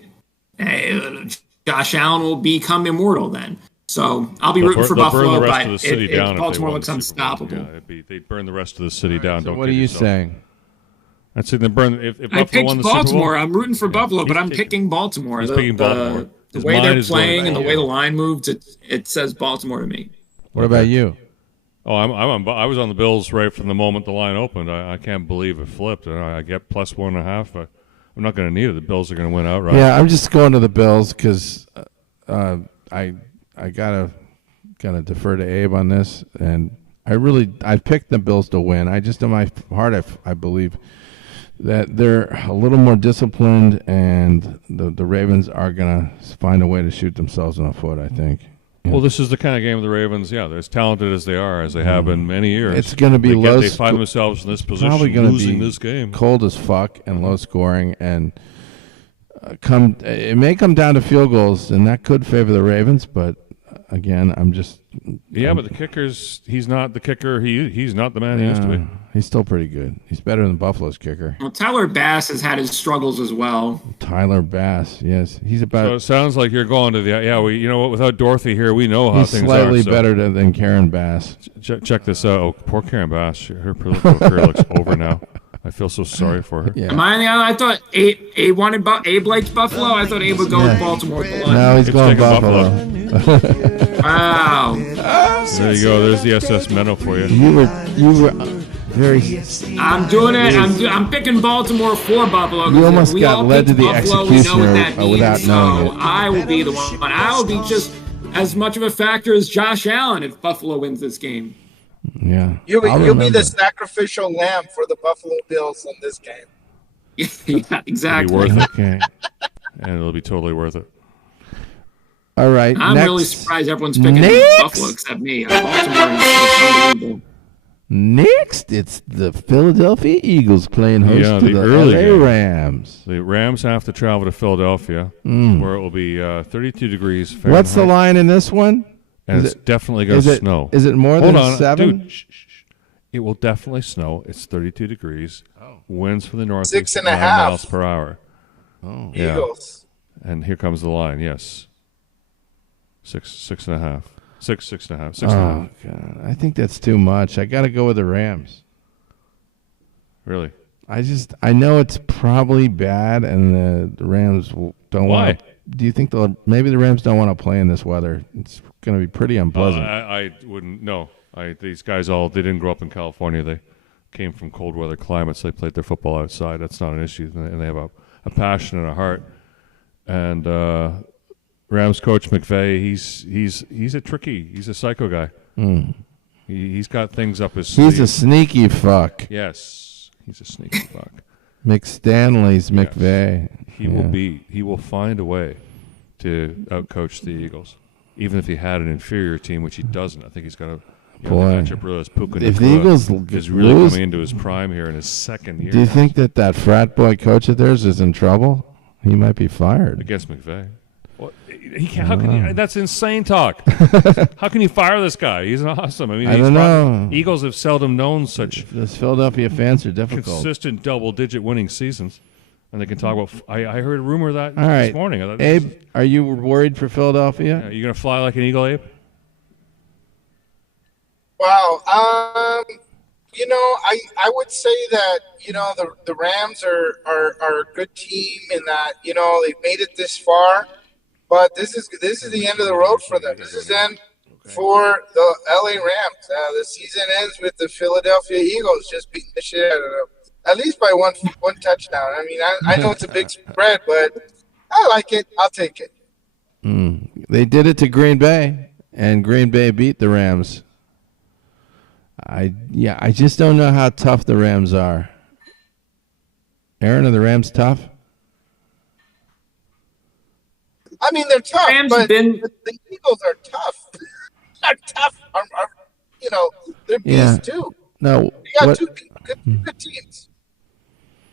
Josh Allen will become immortal then. So I'll be rooting for Buffalo, but Baltimore looks unstoppable. Yeah, they'd burn the rest of the city down. So what are you saying? I'd say they burn. If I Buffalo picked won the Baltimore. Super Bowl, I'm rooting for Buffalo, but I'm picking Baltimore. He's picking Baltimore. The way they're playing and the way the line moved, it says Baltimore to me. What about you? Oh, I was on the Bills right from the moment the line opened. I can't believe it flipped. I get plus 1.5. But I'm not going to need it. The Bills are going to win outright. Yeah, I'm just going to the Bills because I gotta defer to Abe on this, and I picked the Bills to win. I just in my heart I believe that they're a little more disciplined, and the Ravens are gonna find a way to shoot themselves in the foot, I think. Yeah. Well, this is the kind of game of the Ravens. Yeah, they're as talented as they are, as they have been many years. It's going to be they find themselves in this position, probably gonna losing be this game. Cold as fuck and low scoring, and it may come down to field goals, and that could favor the Ravens. But again, but the kicker's—he's not the kicker. He's not the man he used to be. He's still pretty good. He's better than Buffalo's kicker. Well, Tyler Bass has had his struggles as well. Tyler Bass, yes, he's about. So it sounds like you're going to the you know what? Without Dorothy here, we know how he's things slightly are. So. better than Karen Bass. Check this out. Oh, poor Karen Bass. Her political career looks over now. I feel so sorry for her. Yeah. Am I on the other? I thought Abe liked Buffalo. I thought Abe would go with Baltimore. No, he's going Buffalo. Wow. There you go. There's the SS Menno for you. You were very. I'm doing it. I'm picking Baltimore for Buffalo. You almost got led to the executioner without knowing it. I will be the one. I will be just as much of a factor as Josh Allen if Buffalo wins this game. Yeah. You'll be the sacrificial lamb for the Buffalo Bills in this game. Yeah, exactly. It'll be worth it. Okay. And it'll be totally worth it. All right. I'm really surprised everyone's picking Buffalo except me. Baltimore is unbelievable. Next, it's the Philadelphia Eagles playing host to the LA Rams. The Rams have to travel to Philadelphia, where it will be 32 degrees Fahrenheit. What's the line in this one? And it's definitely going to snow. Is it more than 7? Dude, it will definitely snow. It's 32 degrees. Winds from the north. 6.5 miles per hour. Oh, Eagles. Yeah. And here comes the line. Yes. 6.5. 6.5. Oh, God. I think that's too much. I got to go with the Rams. Really? I know it's probably bad, and the Rams don't want to. Do you think maybe the Rams don't want to play in this weather? It's going to be pretty unpleasant. I wouldn't. No. These guys they didn't grow up in California. They came from cold weather climates. They played their football outside. That's not an issue. And they have a passion and a heart. And Rams coach McVay, he's a psycho guy. He's got things up his sleeve. He's a sneaky fuck. Yes, he's a sneaky fuck. McStanley's McVay. He will find a way to outcoach the Eagles, even if he had an inferior team, which he doesn't. I think he's got the matchup really is Puka if the Eagles is really coming into his prime here in his second year. Do you think that frat boy coach of theirs is in trouble? He might be fired against McVay. Well, how can you? That's insane talk. How can you fire this guy? He's awesome. I mean, I don't know. Eagles have seldom known such. Those Philadelphia fans are difficult. Consistent double-digit winning seasons, and they can talk about. I heard a rumor that this morning. Abe, are you worried for Philadelphia? Are you going to fly like an eagle, Abe? Wow. I would say that, the Rams are a good team in that, they've made it this far, but this is the end of the road for them. This is the end for the LA Rams. The season ends with the Philadelphia Eagles just beating the shit out of them, at least by one touchdown. I mean, I know it's a big spread, but I like it. I'll take it. They did it to Green Bay, and Green Bay beat the Rams. I just don't know how tough the Rams are. Aaron, are the Rams tough? I mean, they're tough, but the Eagles are tough. They're tough. They're beasts too. No, you got two good teams.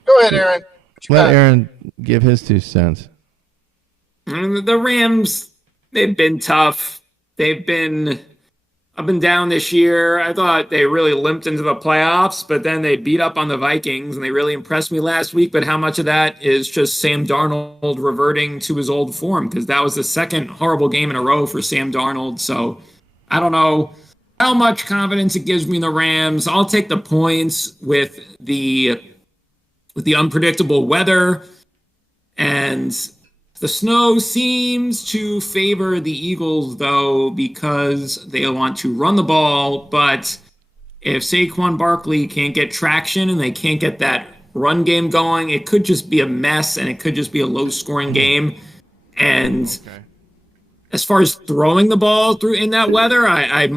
Go ahead, Aaron. Let Aaron give his 2 cents. The Rams, they've been tough. They've been up and down this year. I thought they really limped into the playoffs, but then they beat up on the Vikings, and they really impressed me last week. But how much of that is just Sam Darnold reverting to his old form? Because that was the second horrible game in a row for Sam Darnold. So I don't know how much confidence it gives me in the Rams. I'll take the points with the unpredictable weather, and the snow seems to favor the Eagles, though, because they want to run the ball. But if Saquon Barkley can't get traction and they can't get that run game going, it could just be a mess, and it could just be a low-scoring game. And as far as throwing the ball through in that weather, I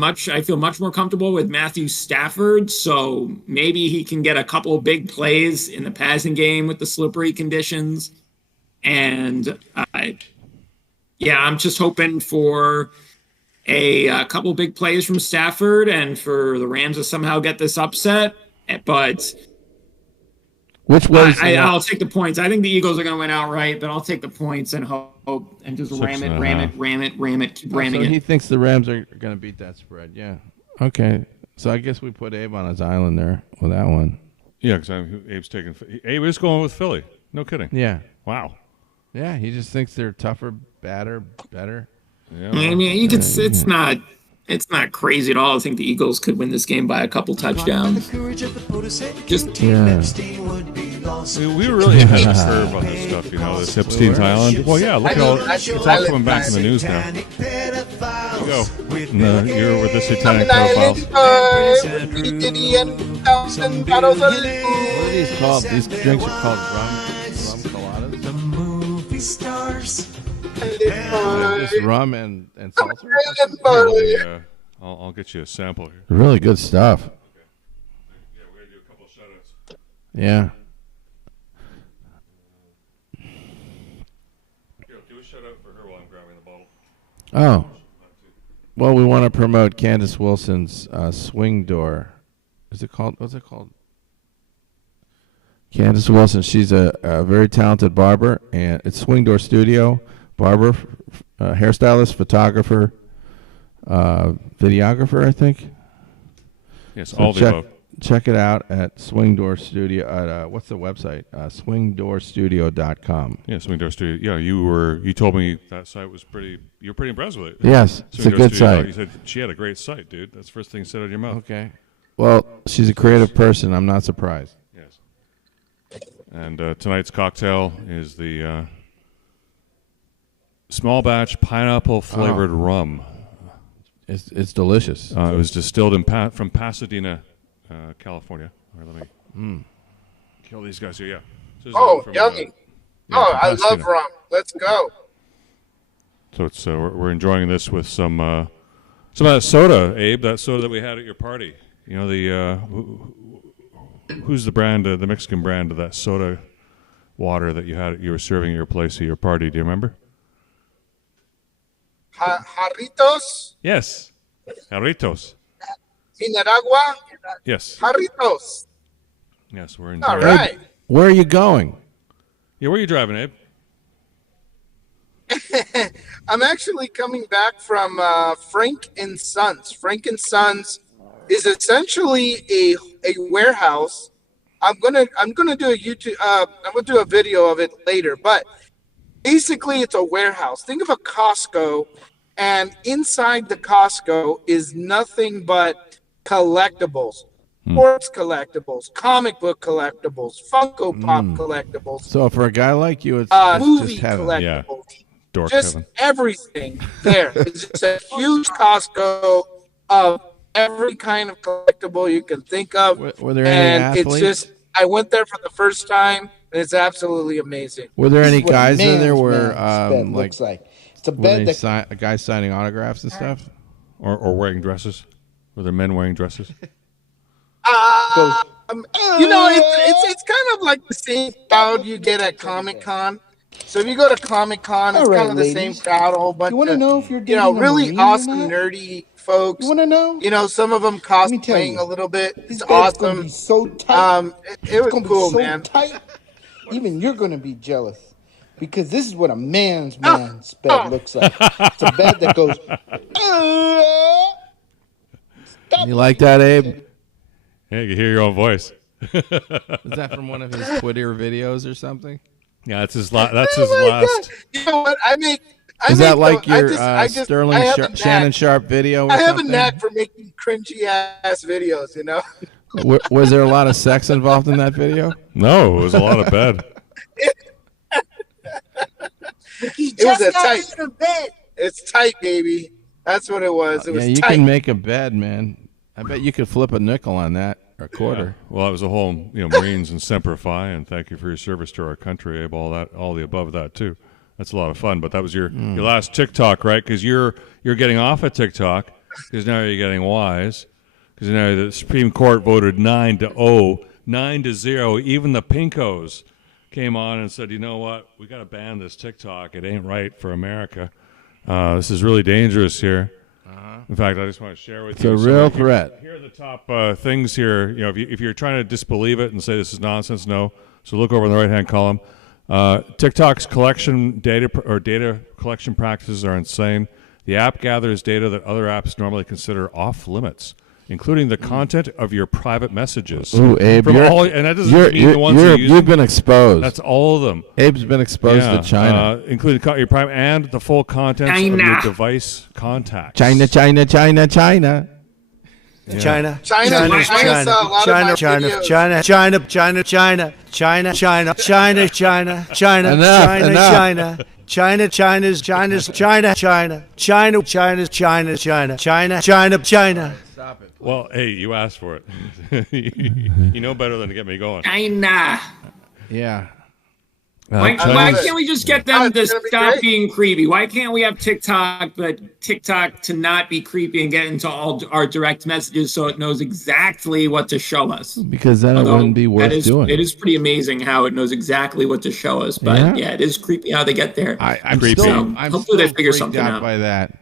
feel much more comfortable with Matthew Stafford. So maybe he can get a couple of big plays in the passing game with the slippery conditions. And I'm just hoping for a couple big plays from Stafford and for the Rams to somehow get this upset. But which was I'll take the points. I think the Eagles are going to win outright, but I'll take the points and hope and just ram it, keep ramming it. He thinks the Rams are going to beat that spread. Yeah. Okay. So I guess we put Abe on his island there with that one. Yeah, because Abe is going with Philly. No kidding. Yeah. Wow. Yeah, he just thinks they're tougher, better. Yeah, I mean, it's not crazy at all. I think the Eagles could win this game by a couple touchdowns. We were really ahead of the curve on this stuff, this Epstein's Island. Well, yeah, look at all it's all coming back in the news now. Here you go. You're with this Italian pedophiles. What are these called? These drinks are called rum coladas. The movie stars. Just rum and seltzer. Yeah, I'll get you a sample here. Really good stuff. Okay. Yeah, we're gonna do a couple of shout-outs. Yeah. Do a shout-out for her while I'm grabbing the bottle. Oh. Well, we want to promote Candace Wilson's swing door. What's it called? Candace Wilson. She's a very talented barber, and it's Swing Door Studio. Barber, hairstylist, photographer, videographer, I think. Yes, so all the above. Check it out at Swing Door Studio. At, what's the website? Swingdoorstudio.com. Yeah, Swing Door Studio. Yeah, you told me that site was pretty. You were pretty impressed with it. Yes, it's a good site. You said she had a great site, dude. That's the first thing you said out of your mouth. Okay. Well, she's a creative person. I'm not surprised. Yes. And tonight's cocktail is the small batch pineapple flavored rum. It's delicious. It was distilled from Pasadena, California. All right, let me kill these guys here. Yeah. Yummy! I love rum. Let's go. So it's we're enjoying this with some of that soda, Abe. That soda that we had at your party. You know the who's the brand, the Mexican brand of that soda water that you were serving at your place at your party? Do you remember? Jarritos? Yes. Jarritos. Nicaragua? Yes. Jarritos. Yes, we're in. All right. Hey, where are you going? Yeah, where are you driving, Abe? I'm actually coming back from Frank & Sons. Frank & Sons is essentially a warehouse. I'm gonna do a YouTube. I'm gonna do a video of it later, but basically, it's a warehouse. Think of a Costco, and inside the Costco is nothing but collectibles. Sports collectibles, comic book collectibles, Funko Pop collectibles. So for a guy like you, it's movie just heaven. collectibles. Dork just heaven. Everything there. It's just a huge Costco of every kind of collectible you can think of. Were there any athletes? It's just, I went there for the first time. It's absolutely amazing. Were there any guys in there where looks like it's a bed a guy signing autographs and stuff, or wearing dresses? Were there men wearing dresses? It's kind of like the same crowd you get at Comic-Con. So if you go to Comic-Con, it's kind of the same crowd, a whole bunch you want to know if you're dating really awesome, nerdy folks. You want to know? Some of them cosplaying a little bit. It's awesome. Be so tight. It was cool, so man. Tight. even you're going to be jealous. Because this is what a man's bed looks like. It's a bed that goes. You like that, Abe? Yeah, you can hear your own voice. Is that from one of his Twitter videos or something? Yeah, that's his last. You know what? Is that like your Sterling Shannon Sharp video? Or I have something? a knack for making cringy ass videos. You know. Was there a lot of sex involved in that video? No, it was a lot of bed. It was a tight. It's tight, baby. That's what it was. It was you tight. can make a bed, man. I bet you could flip a nickel on that, or a quarter. Yeah. Well, it was a whole, Marines and Semper Fi, and thank you for your service to our country, Abe. All the above that too. That's a lot of fun. But that was your last TikTok, right? Because you're getting off of TikTok because now you're getting wise. Because now the Supreme Court voted 9-0, 9-0. Even the Pinkos came on and said, you know what? We got to ban this TikTok. It ain't right for America. This is really dangerous here. In fact, I just want to share with you. It's a real threat. Here are the top things here. If you're trying to disbelieve it and say this is nonsense, no. So look over in the right-hand column. TikTok's data collection practices are insane. The app gathers data that other apps normally consider off limits, including the content of your private messages. Ooh, Abe, and that doesn't mean the ones you've been exposed. That's all of them. Abe's been exposed to China. Including your private and the full contents of your device contacts. China. Yeah. China. Stop it. Well, hey, you asked for it. You know better than to get me going. China. Yeah. Why can't we just get them to stop being creepy? Why can't we have TikTok, but TikTok to not be creepy and get into all our direct messages so it knows exactly what to show us? Because then it wouldn't be worth doing. It is pretty amazing how it knows exactly what to show us. But yeah, it is creepy how they get there. I'm creepy. still Hopefully they figure something out by that.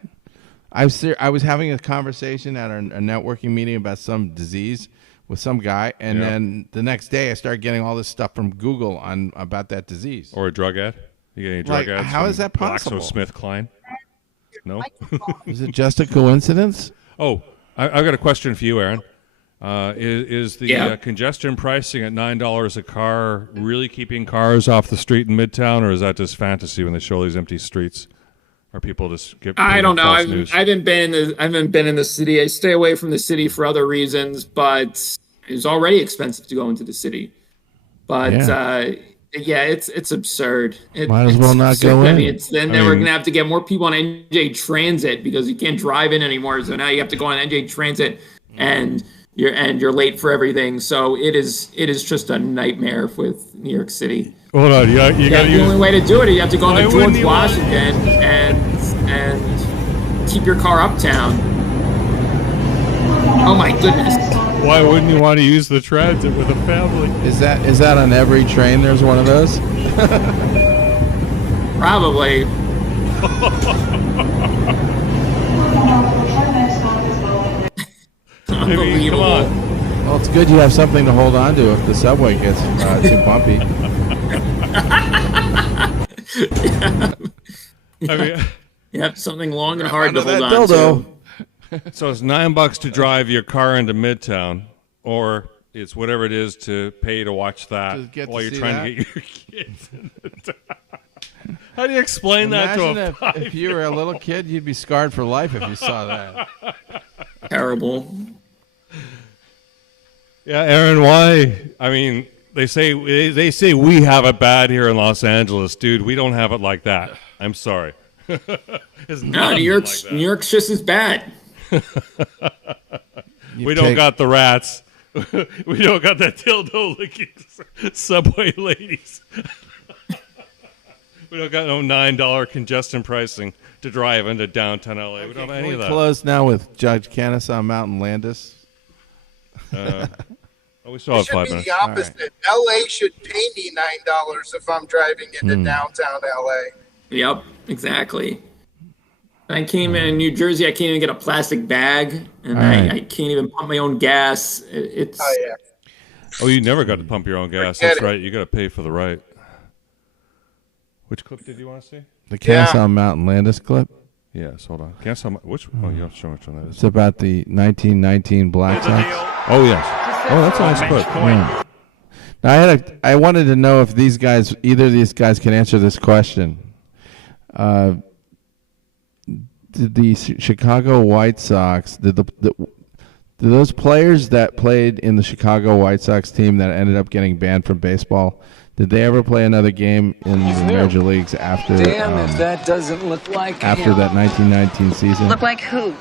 I was having a conversation at a networking meeting about some disease with some guy, and then the next day I started getting all this stuff from Google about that disease. Or a drug ad? You get any drug ads? How is that possible? GlaxoSmithKline? No? Is it just a coincidence? Oh, I've got a question for you, Aaron. Is the congestion pricing at $9 a car really keeping cars off the street in Midtown, or is that just fantasy when they show these empty streets? Or people just get? I don't know. I haven't been in the city. I stay away from the city for other reasons, but it's already expensive to go into the city. But it's absurd. Might as well not go in. We're gonna have to get more people on NJ Transit because you can't drive in anymore. So now you have to go on NJ Transit, and you're late for everything. So it is just a nightmare with New York City. Hold on, you got the only way to do it. You have to go to George Washington and keep your car uptown. Oh my goodness! Why wouldn't you want to use the transit with a family? Is that on every train? There's one of those. Probably. Unbelievable. Come on. Well, it's good you have something to hold on to if the subway gets too bumpy. Something long and hard to hold on to. So it's $9 to drive your car into Midtown, or it's whatever it is to pay to watch that while you're trying to get your kids into town. How do you explain that to a 5-year-old? If you were a little kid, you'd be scarred for life if you saw that. Terrible. Yeah, Aaron, why? I mean, they say we have it bad here in Los Angeles, dude. We don't have it like that. I'm sorry. New York's just as bad. We don't got the rats. We don't got that dildo licking subway ladies. We don't got no $9 congestion pricing to drive into downtown LA. We don't have any of that. Closed now with Judge Kennesaw Mountain Landis. We still have 5 minutes. It should be the opposite. Right. LA should pay me $9 if I'm driving into downtown LA. Yep, exactly. I came in New Jersey. I can't even get a plastic bag, and I can't even pump my own gas. Oh, you never got to pump your own gas. That's right. You got to pay for the right. Which clip did you want to see? The Kennesaw Mountain Landis clip. Yes, hold on. Kennesaw. Which? Oh, you have to show which one that is. It's about the 1919 Black Sox. Oh yes. Oh, that's a nice clip. Yeah. Now, I wanted to know if either of these guys can answer this question. Did the Chicago White Sox, did those players that played in the Chicago White Sox team that ended up getting banned from baseball, did they ever play another game in the major leagues after? Damn, if that doesn't look like after that 1919 season. Look like who?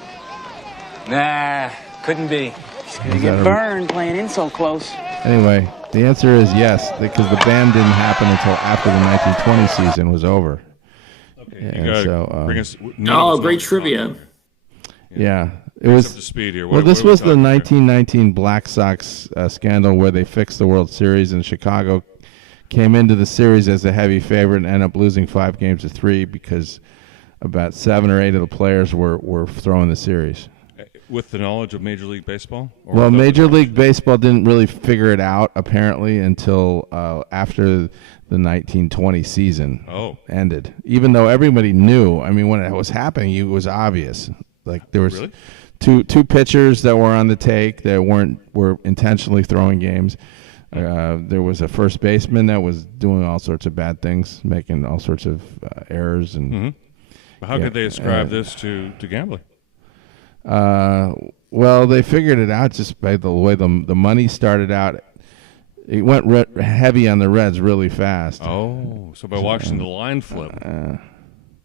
Nah, couldn't be. He's gonna get burned playing in so close. Anyway, the answer is yes, because the ban didn't happen until after the 1920 season was over. Okay, and so bring us. Great trivia. Yeah, it was. Up to speed here. Well, this was the 1919 Black Sox scandal where they fixed the World Series, and Chicago came into the series as a heavy favorite and ended up losing 5-3 because about 7 or 8 of the players were throwing the series. With the knowledge of Major League Baseball? Well, Major League Baseball didn't really figure it out, apparently, until after the 1920 season ended. Even though everybody knew, I mean, when it was happening, it was obvious. Like there was two pitchers that were on the take that were intentionally throwing games. There was a first baseman that was doing all sorts of bad things, making all sorts of errors. And But how could they ascribe this to gambling? Well, they figured it out just by the way the money started out. It went heavy on the Reds really fast. Oh, so by watching the line flip.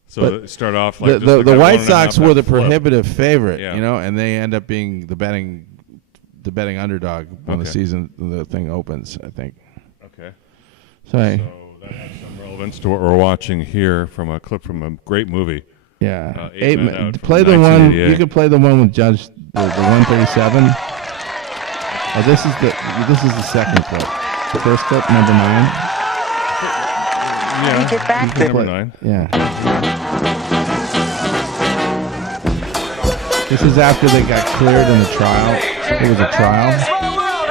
So it started off like the White Sox were the prohibitive favorite, and they end up being the betting underdog when the thing opens, I think. Okay. So that has some relevance to what we're watching here from a clip from a great movie. Yeah. 8 Men Out play the one. You could play the one with Judge the 137. Oh, this is the second clip. The first clip, number 9. Yeah. Get back there. Number 9. Yeah. This is after they got cleared in the trial. It was a trial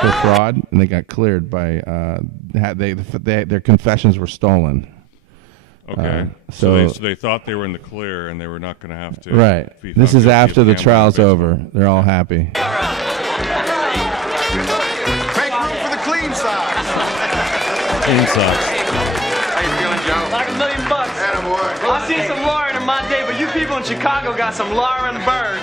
for fraud, and they got cleared by their confessions were stolen. Okay. So they thought they were in the clear, and they were not going to have to. Right. This is after the trial's over. They're all happy. Make room for the clean socks. Clean socks. How you feeling, Joe? Like $1 million. I seen some lawyer in my day, but you people in Chicago got some lawyer in the bird.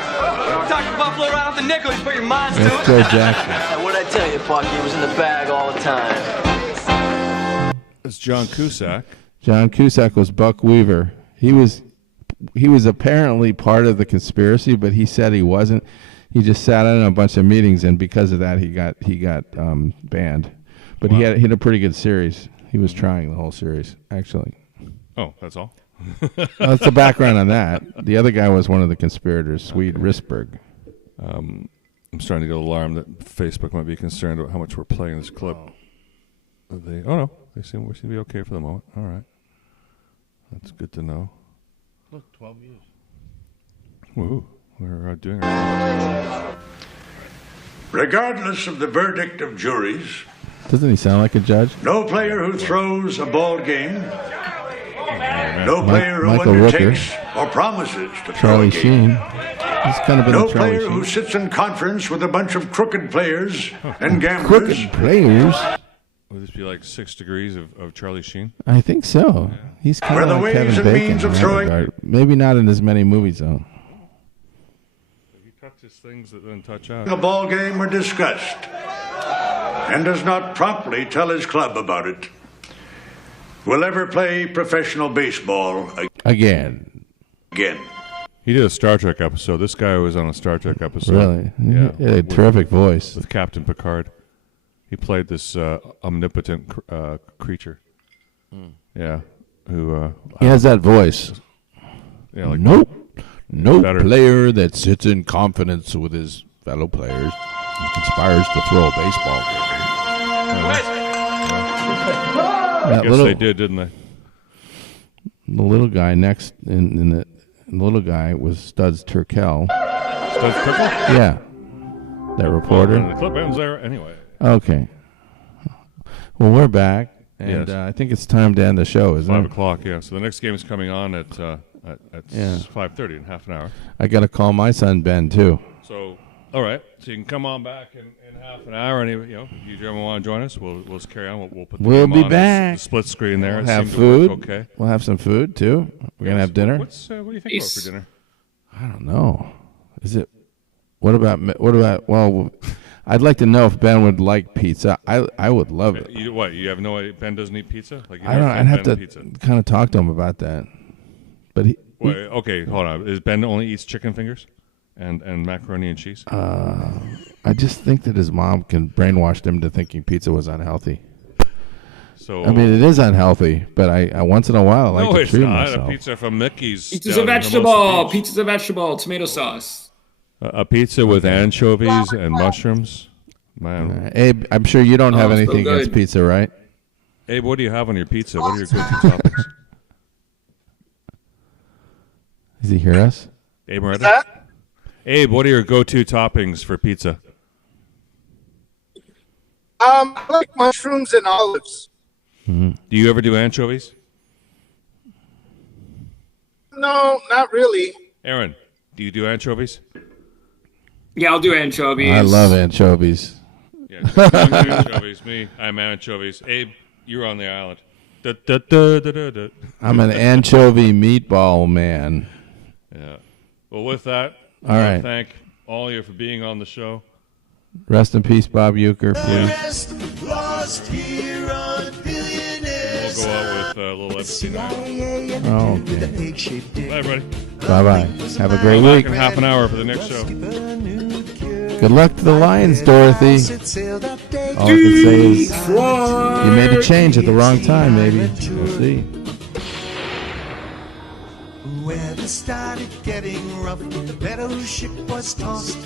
Talk to Buffalo around with the nickel, you put your minds to it. Joe Jackson. What'd I tell you, Bucky? He was in the bag all the time. It's John Cusack. John Cusack was Buck Weaver. He was apparently part of the conspiracy, but he said he wasn't. He just sat in a bunch of meetings, and because of that, he got banned. But he had a pretty good series. He was trying the whole series, actually. Oh, that's all? Well, that's the background on that. The other guy was one of the conspirators, Swede Risberg. I'm starting to get alarmed that Facebook might be concerned about how much we're playing this clip. No, we seem to be okay for the moment. All right. That's good to know. Look, 12 views. Woo, we're doing our Regardless of the verdict of juries, doesn't he sound like a judge? no player who throws a ball game, no player who Michael undertakes Rooker, or promises to throw Charlie a game, Sheen. He's kind of been no a Charlie player Sheen. who sits in conference with a bunch of crooked players and gamblers. Crooked players? Would this be like 6 degrees of Charlie Sheen? I think so. He's kind of like Kevin Bacon in that regard. Maybe not in as many movies, though. He touches things that then touch out. A ball game are discussed and does not promptly tell his club about it will ever play professional baseball again. He did a Star Trek episode. This guy was on a Star Trek episode. Really? Yeah. He had a terrific voice. With Captain Picard. He played this omnipotent creature. Yeah. Who he has that voice. Yeah, like no better. Player that sits in confidence with his fellow players and conspires to throw a baseball game. I guess they did, didn't they? The little guy next in the little guy was Studs Terkel. Studs Terkel? Yeah. That reporter. The clip ends there anyway. Okay. Well, we're back. And Yes. I think it's time to end the show, isn't 5 it? o'clock, yeah. So the next game is coming on at 5:30 in half an hour. I got to call my son Ben too. So, all right. So you can come on back in half an hour. And, you know, if you ever want to join us, we'll just carry on. We'll put the We'll game be on back. The split screen there. We'll It have seemed to food. work okay. We'll have some food too. We're gonna have dinner. What do you think about for dinner? I don't know. Is it? What about? Well, I'd like to know if Ben would like pizza. I would love it. You have no idea? Ben doesn't eat pizza? Like you I don't. never I'd fed have Ben to pizza? kind of talk to him about that. But Wait, okay, hold on. Is Ben only eats chicken fingers and macaroni and cheese? I just think that his mom can brainwash him to thinking pizza was unhealthy. So I mean, it is unhealthy, but I once in a while I like to treat not. myself. A pizza from Mickey's. Pizza's a vegetable. Pizza's a vegetable. Tomato sauce. A pizza with anchovies and mushrooms. Man. Abe, I'm sure you don't have so anything against good. pizza, right? Abe, what do you have on your pizza? What are your go-to toppings? Does he hear us? Abe, Moretta? Abe, what are your go-to toppings for pizza? I like mushrooms and olives. Do you ever do anchovies? No, not really. Aaron, do you do anchovies? Yeah, I'll do anchovies. I love anchovies. Yeah, anchovies. Me, I'm anchovies. Abe, you're on the island. Da. I'm an anchovy meatball man. Yeah. Well, with that, All right. thank all of you for being on the show. Rest in peace, Bob Uecker, please. Lost here on Billionaires. We'll go out with a little Epstein Island. Oh, okay. Bye, everybody. Bye-bye. Have a great Back week. in half an hour for the next show. Good luck to the Lions, Dorothy. All I can say is you made a change at the wrong time, maybe. We'll see. Weather started getting rough, the battleship was tossed.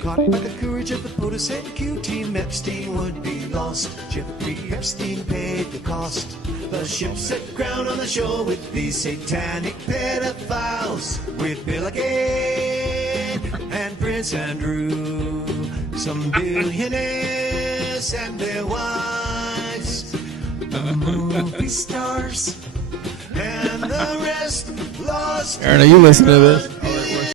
Caught by the courage of the POTUS and Q team, Epstein would be lost. Jeffrey Epstein paid the cost. The ship set ground on the shore with these satanic pedophiles, with Bill again and Prince Andrew, some billionaires and their wives, the movie stars, and the rest lost. Aaron, are you listening to this?